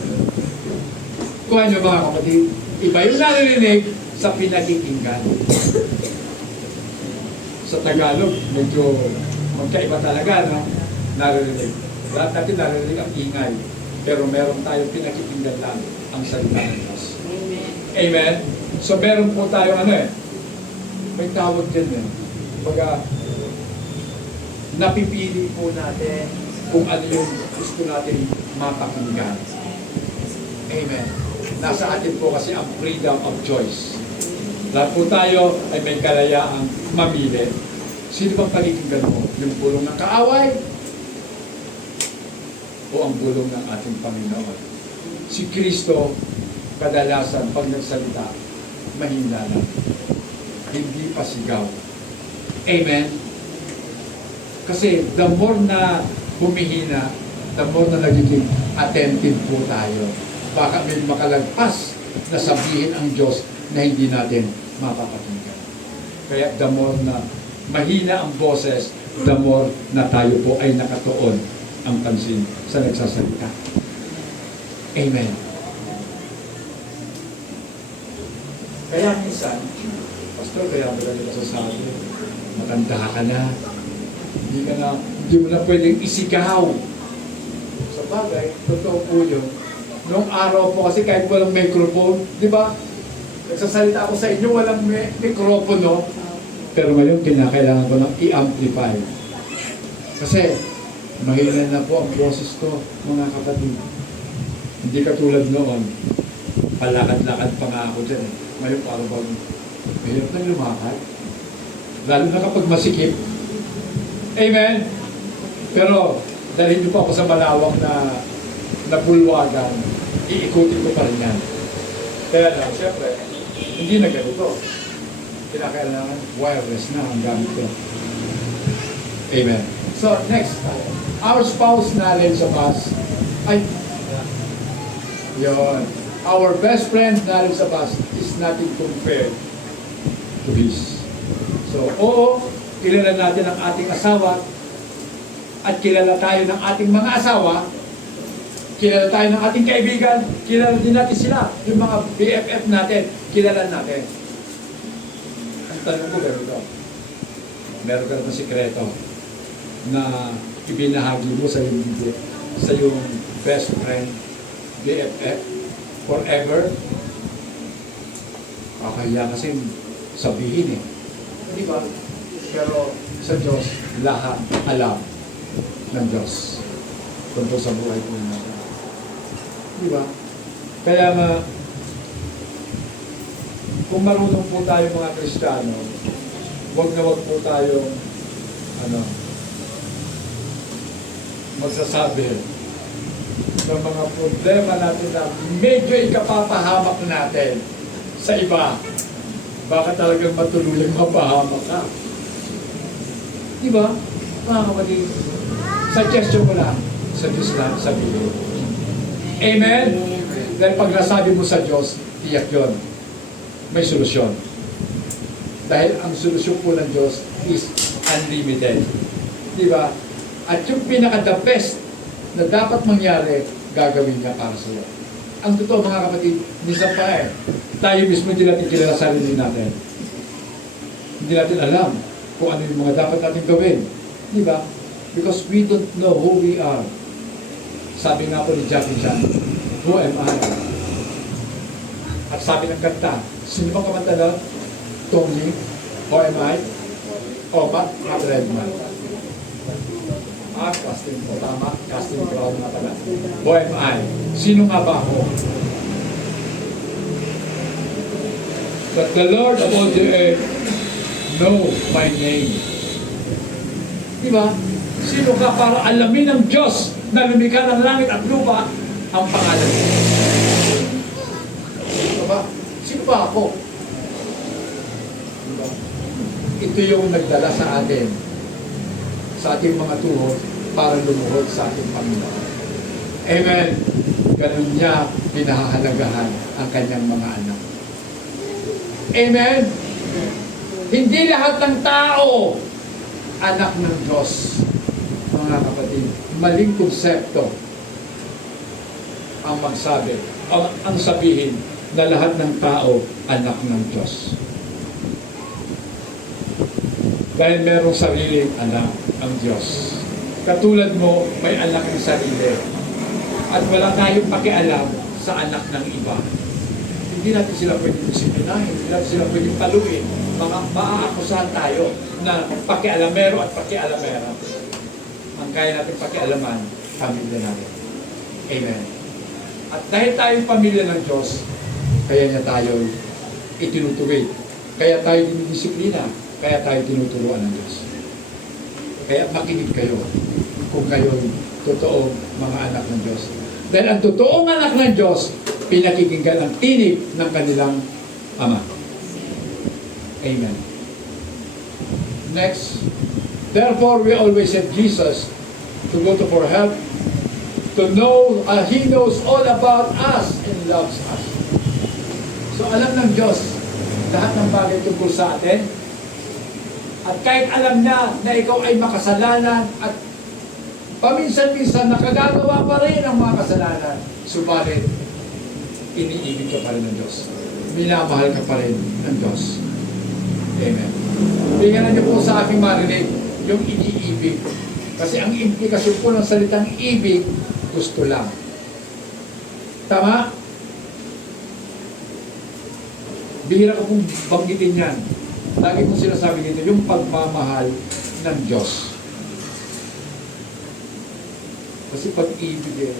Kuha niyo mga kapatid, iba yung narinig sa pinakikinggan. Sa Tagalog, medyo magkaiba talaga, no? Narinig. Lahat natin narinig ang ingay. Pero meron tayong pinakikinggan lang ang salita ng Diyos. Amen? So meron po tayo May tawag dyan eh. Baga, napipili po natin kung ano yung gusto natin mapakinggan. Amen. Nasa atin po kasi ang freedom of choice. Lahat po tayo ay may kalayaang mamili. Sino bang pakikinggan mo? Yung bulong ng kaaway? O ang bulong ng ating Panginoon? Si Kristo, kadalasan pag nagsalita, mahina lang. Hindi pa sigaw. Amen? Kasi the more na humihina, the more na nagiging attentive po tayo. Baka may makalagpas na sabihin ang Diyos na hindi natin mapapakinggan. Kaya the more na mahina ang boses, the more na tayo po ay nakatuon ang pansin sa nagsasalita. Amen. Kaya minsan, Pastor, kaya ba nila sasabi, matanda ka na, hindi mo na pwedeng isigaw. Sa bagay, totoo po yun. Noong araw po kasi kahit walang microphone, di ba? Nagsasalita ako sa inyo, walang microphone, no? Pero ngayon, kinakailangan ko ng i-amplify. Kasi, mahina na po ang boses ko, mga kapatid. Hindi katulad noon. Palakad-lakad pa nga ako dyan. Ngayon, parang bang mahirap na lumakad. Lalo na kapag masikip. Amen? Pero, dalhin niyo pa ako sa malawak na bulwagan, iikutin ko pa rin yan. Kaya lang, syempre, hindi na ganito. Kinakailangan wireless na ang gamit ko. Amen. So, next. Our spouse knowledge of us. Yun. Our best friend knowledge of us is nothing compared to his. So, oo, kilala natin ang ating asawa at kilala tayo ng ating mga asawa, kilala tayo ng ating kaibigan, kilala din natin sila, yung mga BFF natin, kilala natin. Ang tanong ko ganito, meron ka na sikreto na ibinahagi mo sa yung best friend, BFF, forever? Kaya kasi sabihin eh. Di ba? Pero sa Diyos, lahat alam ng Diyos tungkol sa buhay po natin. Di ba? Kaya nga, kung marunong po tayo mga Kristiyano, wag na wag po tayo magsasabi ng mga problema natin na medyo ikapapahamak natin sa iba. Baka talagang matuluyang mapahamak ka. Di ba? Mga kapatid, suggestion ko lang sa Diyos lang sabihin. Amen? Dahil pag nasabi mo sa Diyos, tiyak yun. May solusyon. Dahil ang solusyon po ng Diyos is unlimited. Di ba? At yung pinaka-the best na dapat mangyari, gagawin niya para sa iyo. Ang totoo mga kapatid, minsan pa tayo mismo hindi natin kilala sarili natin. Hindi natin alam kung ano yung mga dapat natin gawin. Di ba? Because we don't know who we are. Sabi nga po ni Jackie Chan, who am I? At sabi ng kanta, sino bang kamanta na? Tony, who am I? O ba? Redman. Casting ko, tama. Casting crowd na pala. Who am I? Sino nga ba ako? But the Lord of all the earth know my name. Diba? Sino ka para alamin ng Diyos na lumikha ng langit at lupa ang pangalan mo? Diba? Sino ba ako? Diba? Ito yung nagdala sa atin, sa ating mga tuhod, para lumuhod sa ating Panginoon. Amen. Ganun niya pinahahalagahan ang kanyang mga anak. Amen. Hindi lahat ng tao anak ng Diyos. Mga kapatid, maling konsepto ang magsabi, ang sabihin na lahat ng tao anak ng Diyos. Dahil merong sariling anak ang Diyos. Katulad mo, may anak ng sarili. At wala tayong pakialam sa anak ng iba. Hindi natin sila pwedeng disiplinahin, hindi natin sila pwedeng paluin. mga maaakusahan tayo na pakialamero at pakialamera. Ang kaya natin pakialaman, pamilya natin. Amen. At dahil tayong pamilya ng Diyos, kaya niya tayo itinutuwid. Kaya tayo dinidisiplina. Kaya tayo tinuturuan ng Diyos. Kaya makinig kayo kung kayo'y totoong mga anak ng Diyos. Dahil ang totoong anak ng Diyos, pinakikinggan ang tinig ng kanilang Ama. Amen. Next. Therefore, we always have Jesus to go to for help, to know, He knows all about us and loves us. So alam ng Diyos lahat ng bagay tungkol sa atin. At kahit alam niya na ikaw ay makasalanan at paminsan-minsan nakagagawa pa rin ang mga kasalanan, subalit iniibig ka pa rin ng Diyos. Minamahal ka pa rin ng Diyos. Amen. Bigyan niyo po sa aking marinig yung iniibig. Kasi ang implikasyon po ng salitang ibig, gusto lang. Tama? Bihira ko pong banggitin yan. Lagi kong sinasabi dito, yung pagmamahal ng Diyos. Kasi pag-ibig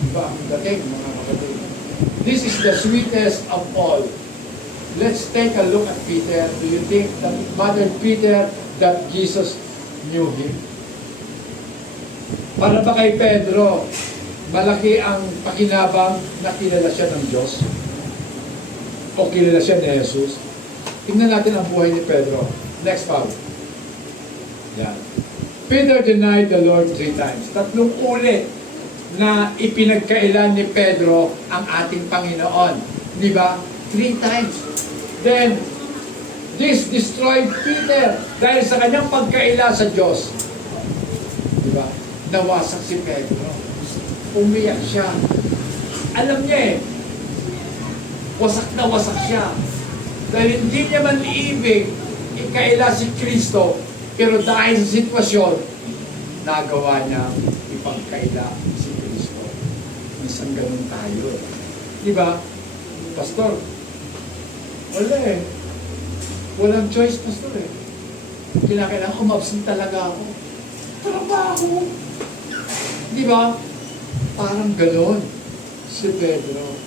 iba ang dating, mga kapatid. This is the sweetest of all. Let's take a look at Peter. Do you think that Mother Peter, that Jesus knew him? Para ba kay Pedro, malaki ang pakinabang na kilala siya ng Diyos? O kilala siya ni Jesus? Tingnan natin ang buhay ni Pedro. Next part. Yan. Peter denied the Lord 3 times. 3 ulit na ipinagkailan ni Pedro ang ating Panginoon. Di ba? 3 times. Then, this destroyed Peter dahil sa kanyang pagkaila sa Diyos. Di ba? Nawasak si Pedro. Umiyak siya. Alam niya wasak na wasak siya. Dahil hindi niya man ibig ikaila si Kristo, pero dahil sa sitwasyon, nagawa niya ipagkaila si Kristo. Minsan ganun tayo. Di ba? Pastor, wala walang choice, Pastor kinakailangan umabsent talaga ako. Trabaho. Di ba? Parang gano'n si Pedro.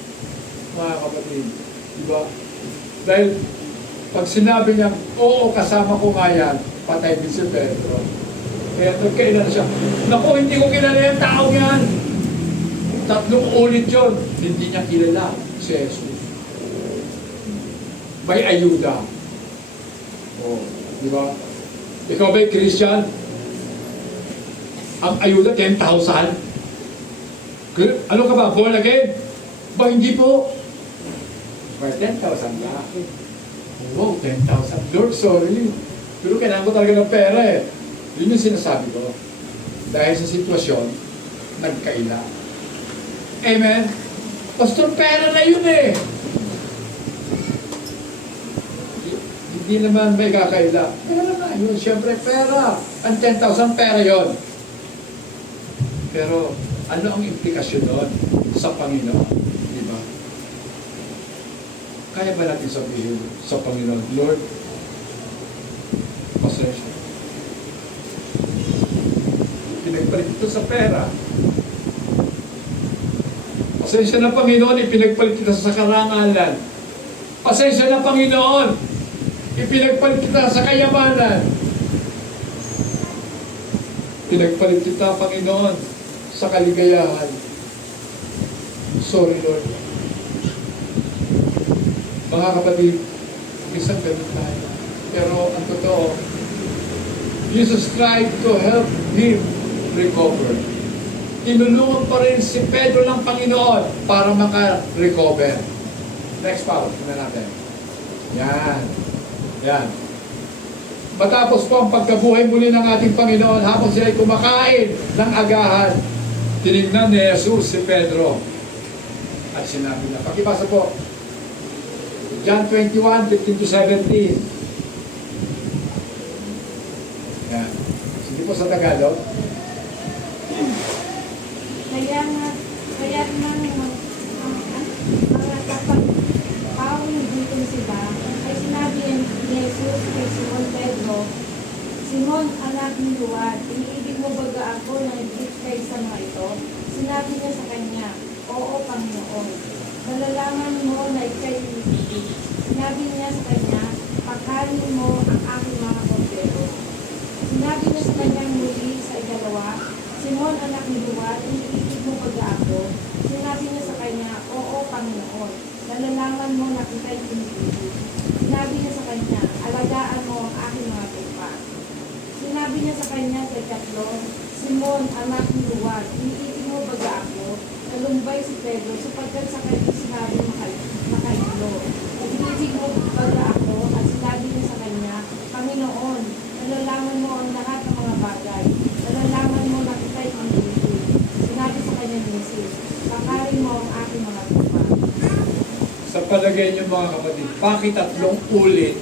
Mga kapatid. Di ba? Dahil pag sinabi niya, oo, kasama ko nga yan, patay din si Pedro. Kaya nagkailan siya. Naku, hindi ko kilala yung tao yan. 3 ulit yun. Hindi niya kilala si Jesus. May ayuda. Oh, di ba? Ikaw ba'y Christian? Ang ayuda, 10,000. Ano ka ba? Born again? Ba, hindi po. May 10,000 ba? Wow, 10,000. Lord, sorry. Pero kailangan ko talaga ng pera Yun yung sinasabi ko. Dahil sa sitwasyon, nagkaila. Amen? Pastor, pera na yun Hindi naman may kakaila. Pera na yun. Siyempre, pera. Ang 10,000, pera yun. Pero, ano ang implikasyon doon sa Panginoon? Di ba? Kaya ba natin sabihin sa Panginoon, Lord, pasensya. Pinagpalit ito sa pera. Pasensya na Panginoon, ipinagpalit kita sa karangalan. Pasensya na Panginoon, ipinagpalit kita sa kayamanan. Pinagpalit kita, Panginoon, sa kaligayahan. Sorry, Lord. Mga kapatid, isang ganun tayo. Pero ang totoo, Jesus tried to help him recover. Tinulungan pa rin si Pedro ng Panginoon para maka-recover. Next part, tingnan natin. Yan. Yan. Matapos po ang pagkabuhay muli ng ating Panginoon, habang sila ay kumakain ng agahan, tinignan ni Jesus si Pedro at sinabi na, pakibasa po, John 21, 15-17. Yan. Sige po sa Tagalog. Kaya nang mga kapag tao ng dito sila, ay sinabi Jesus kay Simon Pedro, Simon, anak ni Juan, iniibig mo baga ako na nag-gift kay sa mga ito? Sinabi niya sa kanya, Oo, Panginoon. Nalalaman mo na ika'y iniibig. Sinabi niya sa kanya, pagkain mo ang aking mga kordero. Sinabi niya sa kanya muli sa ikalawa, Simon, anak ni Juan, iniibig mo baga ako? Sinabi niya sa kanya, Oo, Panginoon. Nalalaman mo na kita'y iniibig. Sinabi niya sa kanya, alagaan mo ang aking mga tupa. Sinabi niya sa kanya sa ikatlo, Simon, anak ni Juan, iniibig mo baga ako? Nalumbay si Pedro sapagkat sa kanya sinabi makailo. Iniibig mo baga ako? At sinabi niya sa kanya, Panginoon, nalalaman mo ang lahat ng mga bagay. Nalalaman mo na kita'y iniibig. Sinabi sa kanya ni Jesus, pakarin mo ang aking mga tupa. Sa palagay niyo mga kapatid, bakit tatlong ulit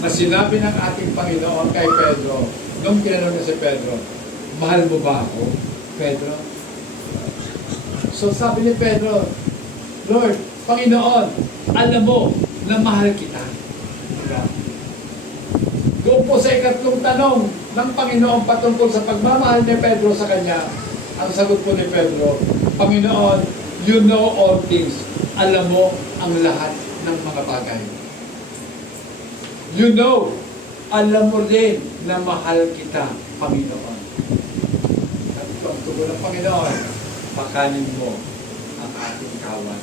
na sinabi ng ating Panginoon kay Pedro, nung tinanong niya si Pedro, mahal mo ba ako, Pedro? So sabi ni Pedro, Lord, Panginoon, alam mo na mahal kita. Diba? Doon po sa ikatlong tanong ng Panginoon patungkol sa pagmamahal ni Pedro sa kanya, ang sagot po ni Pedro, Panginoon, you know all things. Alam mo ang lahat ng mga bagay. You know, alam mo rin na mahal kita, Panginoon. At ang tugon ng Panginoon, pakanin mo ang ating kawan.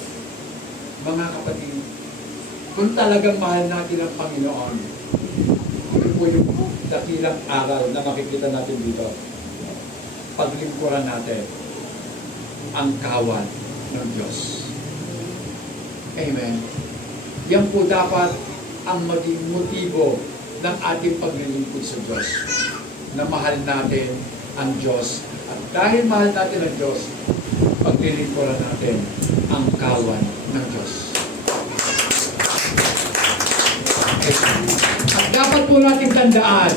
Mga kapatid, kung talagang mahal natin ang Panginoon, ito po yung dakilang aral na makikita natin dito. Paglingkuran natin ang kawan ng Diyos. Amen. Yan po dapat ang maging motibo ng ating paglilingkod sa Diyos. Na mahal natin ang Diyos. At dahil mahal natin ang Diyos, paglilingkuran natin ang kawan ng Diyos. At dapat po natin tandaan,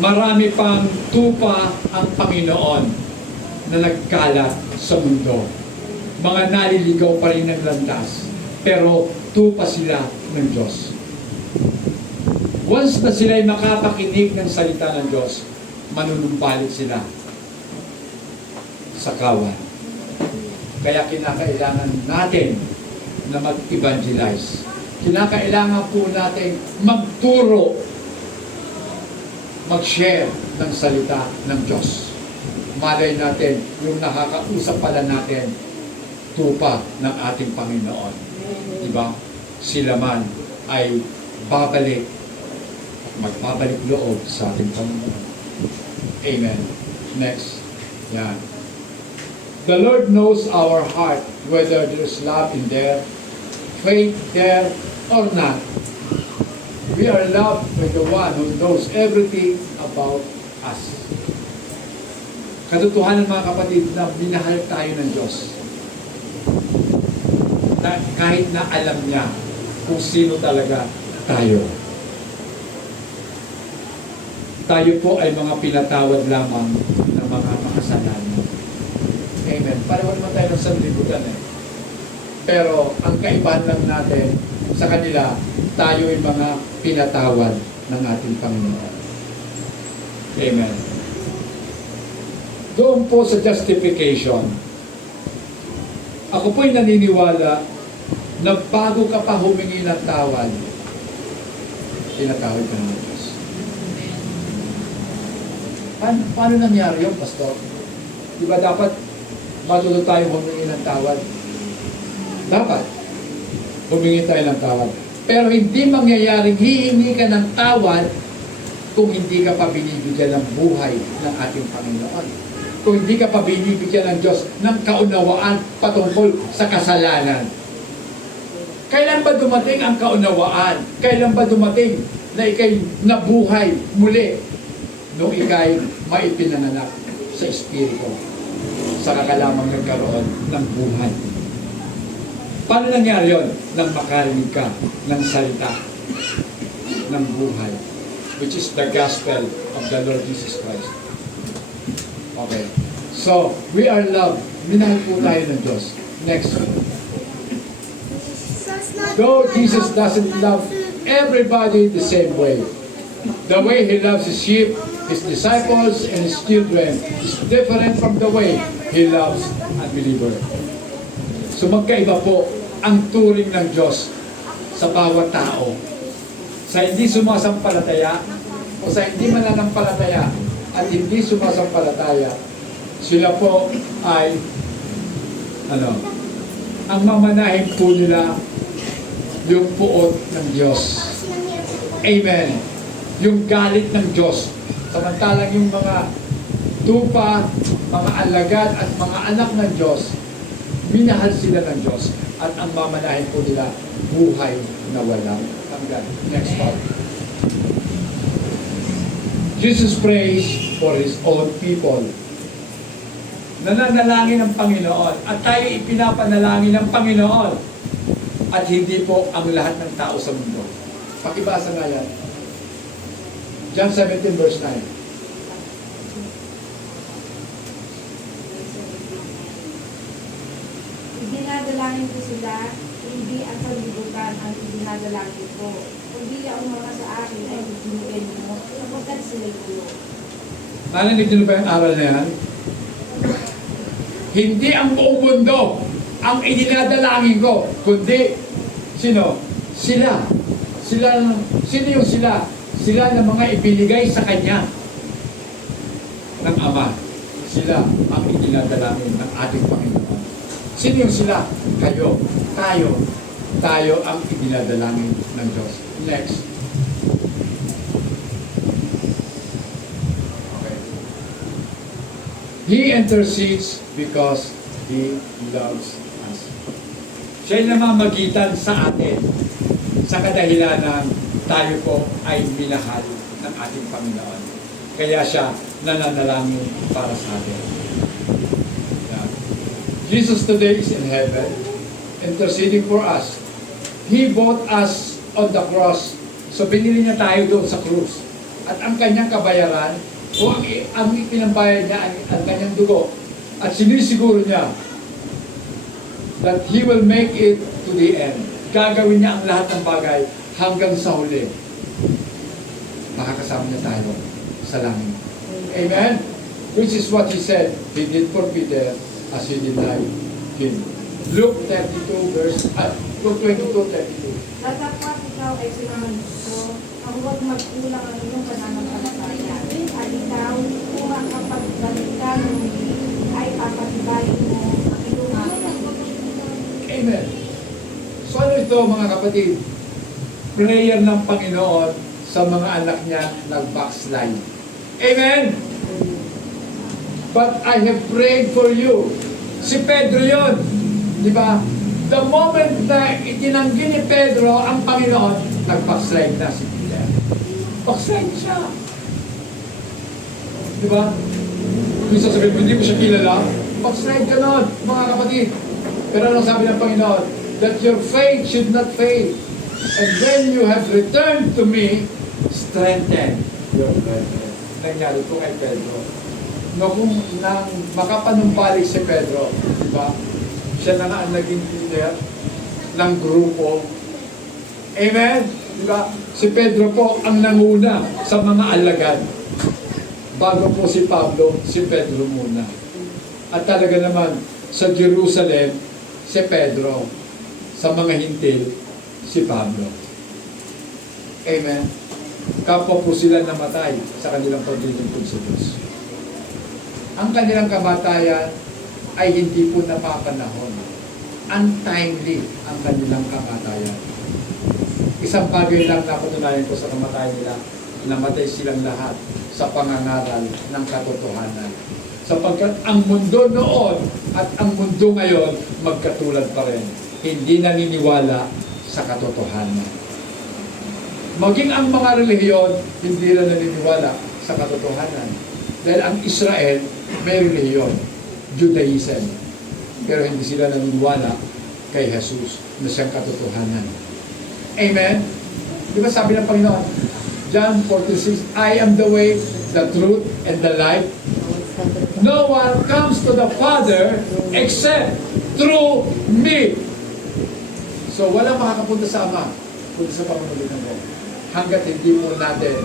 marami pang tupa ang Panginoon na nagkalat sa mundo. Mga naliligaw pa rin ng landas, pero tupa sila ng Diyos. Once na sila'y makapakinig ng salita ng Diyos, manunumpalik sila sa kawan. Kaya kinakailangan natin na mag-evangelize. Kinakailangan po natin magturo, mag-share ng salita ng Diyos. Malay natin, yung nakakausap pala natin, tupa ng ating Panginoon. Diba? Sila man ay magbabalik loob sa ating Panginoon. Amen. Next. Yan. The Lord knows our heart, whether there's love in there, faith there, or not. We are loved by the one who knows everything about us. Katotohanan mga kapatid na minahal tayo ng Diyos. Kahit na alam niya kung sino talaga tayo. Tayo po ay mga pinatawad lamang ng mga makasalanan. Amen. Pareho naman tayo ng sanlibutan Pero ang kaibahan lang natin sa kanila, tayo ay mga pinatawad ng ating Panginoon. Amen. Doon po sa justification, ako po'y naniniwala na bago ka pa humingi ng tawad, tinatawad ka ng Diyos. Paano nangyari yun, Pastor? Di ba dapat matuto tayong humingi ng tawad? Dapat humingi tayo ng tawad. Pero hindi mangyayaring hihingi ka ng tawad kung hindi ka pa binibigyan ng buhay ng ating Panginoon. Kung hindi ka pa binibigyan ng Diyos ng kaunawaan patungkol sa kasalanan. Kailan ba dumating ang kaunawaan? Kailan ba dumating na ikay nabuhay muli nung ikay maipinanganak sa Espiritu? Saka ka lamang nagkaroon ng buhay. Paano nangyari yun? Nang makarinig ka ng salita ng buhay, which is the gospel of the Lord Jesus Christ. Okay. So, we are loved. Minahal po tayo ng Diyos. Next. Though Jesus doesn't love everybody the same way. The way He loves His sheep, His disciples, and His children is different from the way He loves unbeliever. So magkaiba po ang turing ng Diyos sa bawat tao. Sa hindi sumasampalataya o sa hindi mananampalataya at hindi sumasampalataya, sila po ay ang mamanahin po nila yung puot ng Diyos. Amen. Yung galit ng Diyos. Samantalang yung mga tupa, mga alagad at mga anak ng Diyos, minahal sila ng Diyos at ang mamanahin po nila buhay na walang hanggan. Next part. Jesus prays for His own people. Nananalangin ng Panginoon at tayo ipinapanalangin ng Panginoon at hindi po ang lahat ng tao sa mundo. Pakibasa nga yan. John 17 verse 9. Idinadalangin ko sila, hindi ang kalibutan ang idinadalangin ko. Kundi ang mga sa akin ay iginuin mo, sapagkat sila'y gulo. Narinig niyo ba yung aral na yan? Hindi ang buong mundo ang idinadalangin ko, kundi sino? Sila. Sino yung sila? Sila na mga ibinigay sa Kanya ng Ama. Sila ang idinadalangin ng ating Panginoon. Sino yung sila? Kayo. Tayo ang idinadalangin ng Diyos. Next. Okay. He intercedes because He loves us. Siya'y namamagitan sa atin sa kadahilanan tayo po ay minahal ng ating Panginoon. Kaya siya nananalangin para sa atin. Yeah. Jesus today is in heaven, interceding for us. He bought us on the cross. So binili niya tayo doon sa krus. At ang kanyang kabayaran, o ang ipinambayad niya, ang kanyang dugo, at sinisiguro niya that He will make it to the end. Gagawin niya ang lahat ng bagay hanggang sa huli. Makakasama niya tayo sa langit. Amen? Which is what He said He did for Peter as He denied him. Luke 22, Luke 22:32. Datapwat ikaw ay sinaman ko, ang huwag magkulang ang iyong pananampalataya. At ikaw, kung makapagbalik ka ng muli, ay papatibayin mo ang iyong mga. Amen. So ano ito mga kapatid? Prayer ng Panginoon sa mga anak niya nag-backslide. Amen? But I have prayed for you. Si Pedro yun. Di ba? The moment na itinanggi ni Pedro ang Panginoon, nag-backslide na si Peter. Backslide siya. Di ba? Kung sasabihin mo, hindi mo siya kilala, backslide ka nun, mga kapatid. Pero anong sabi ng Panginoon? That your faith should not fail. And when you have returned to me, strengthen your brethren. Nangyari po kay Pedro. No, kung nang makapanumbalik si Pedro, di ba? Siya na nga ang naging leader ng grupo. Amen? Di ba? Si Pedro po ang nanguna sa mga alagad. Bago po si Pablo, si Pedro muna. At talaga naman, sa Jerusalem, si Pedro. Sa mga hintil, si Pablo. Amen? Kapwa po sila namatay sa kanilang paglilingkod sa Diyos. Ang kanilang kamatayan ay hindi po napapanahon. Untimely ang kanilang kamatayan. Isang bagay lang na patunayan ko sa kamatayan nila, namatay silang lahat sa pangangaral ng katotohanan. Sapagkat ang mundo noon at ang mundo ngayon magkatulad pa rin. Hindi naniniwala sa katotohanan. Maging ang mga relihiyon, hindi rin naniniwala sa katotohanan. Dahil ang Israel, may relihiyon, Judaism. Pero hindi sila naniniwala kay Jesus na siyang katotohanan. Amen? Di ba sabi ng Panginoon, John 14:6, I am the way, the truth, and the life. No one comes to the Father except through me. So, walang makakapunta sa Ama kundi sa pamamagitan mo. Hanggat hindi po natin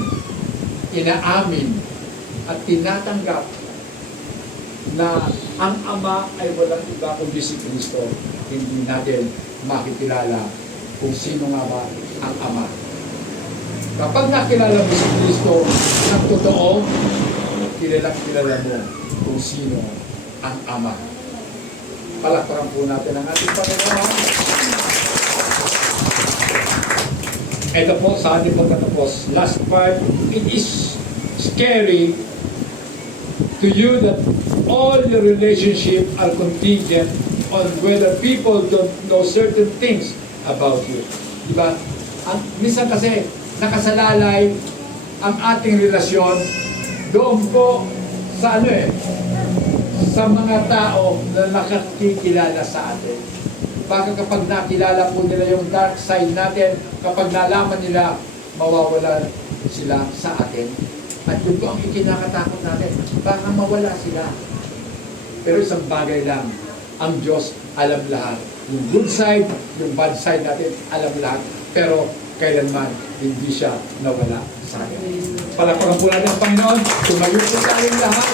inaamin at tinatanggap na ang Ama ay walang iba kundi si Kristo, hindi natin makikilala kung sino nga ba ang Ama. Kapag nakilala mo si Kristo ng totoo, kilala mo kung sino ang Ama. Palakpakan po natin ang ating Panginoon. Ito po sa ating pagkatapos. Last part, it is scary to you that all your relationships are contingent on whether people don't know certain things about you. Diba? Minsan kasi nakasalalay ang ating relasyon doon po sa sa mga tao na nakakikilala sa atin. Baka kapag nakilala po nila yung dark side natin, kapag nalaman nila, mawawalan sila sa atin. At yun po ang ikinakatakot natin. Baka mawala sila. Pero isang bagay lang, ang Diyos alam lahat. Yung good side, yung bad side natin, alam lahat. Pero kailanman, hindi siya nawala sa atin. Palakpakan po natin ang Panginoon. Tumayo po tayong lahat.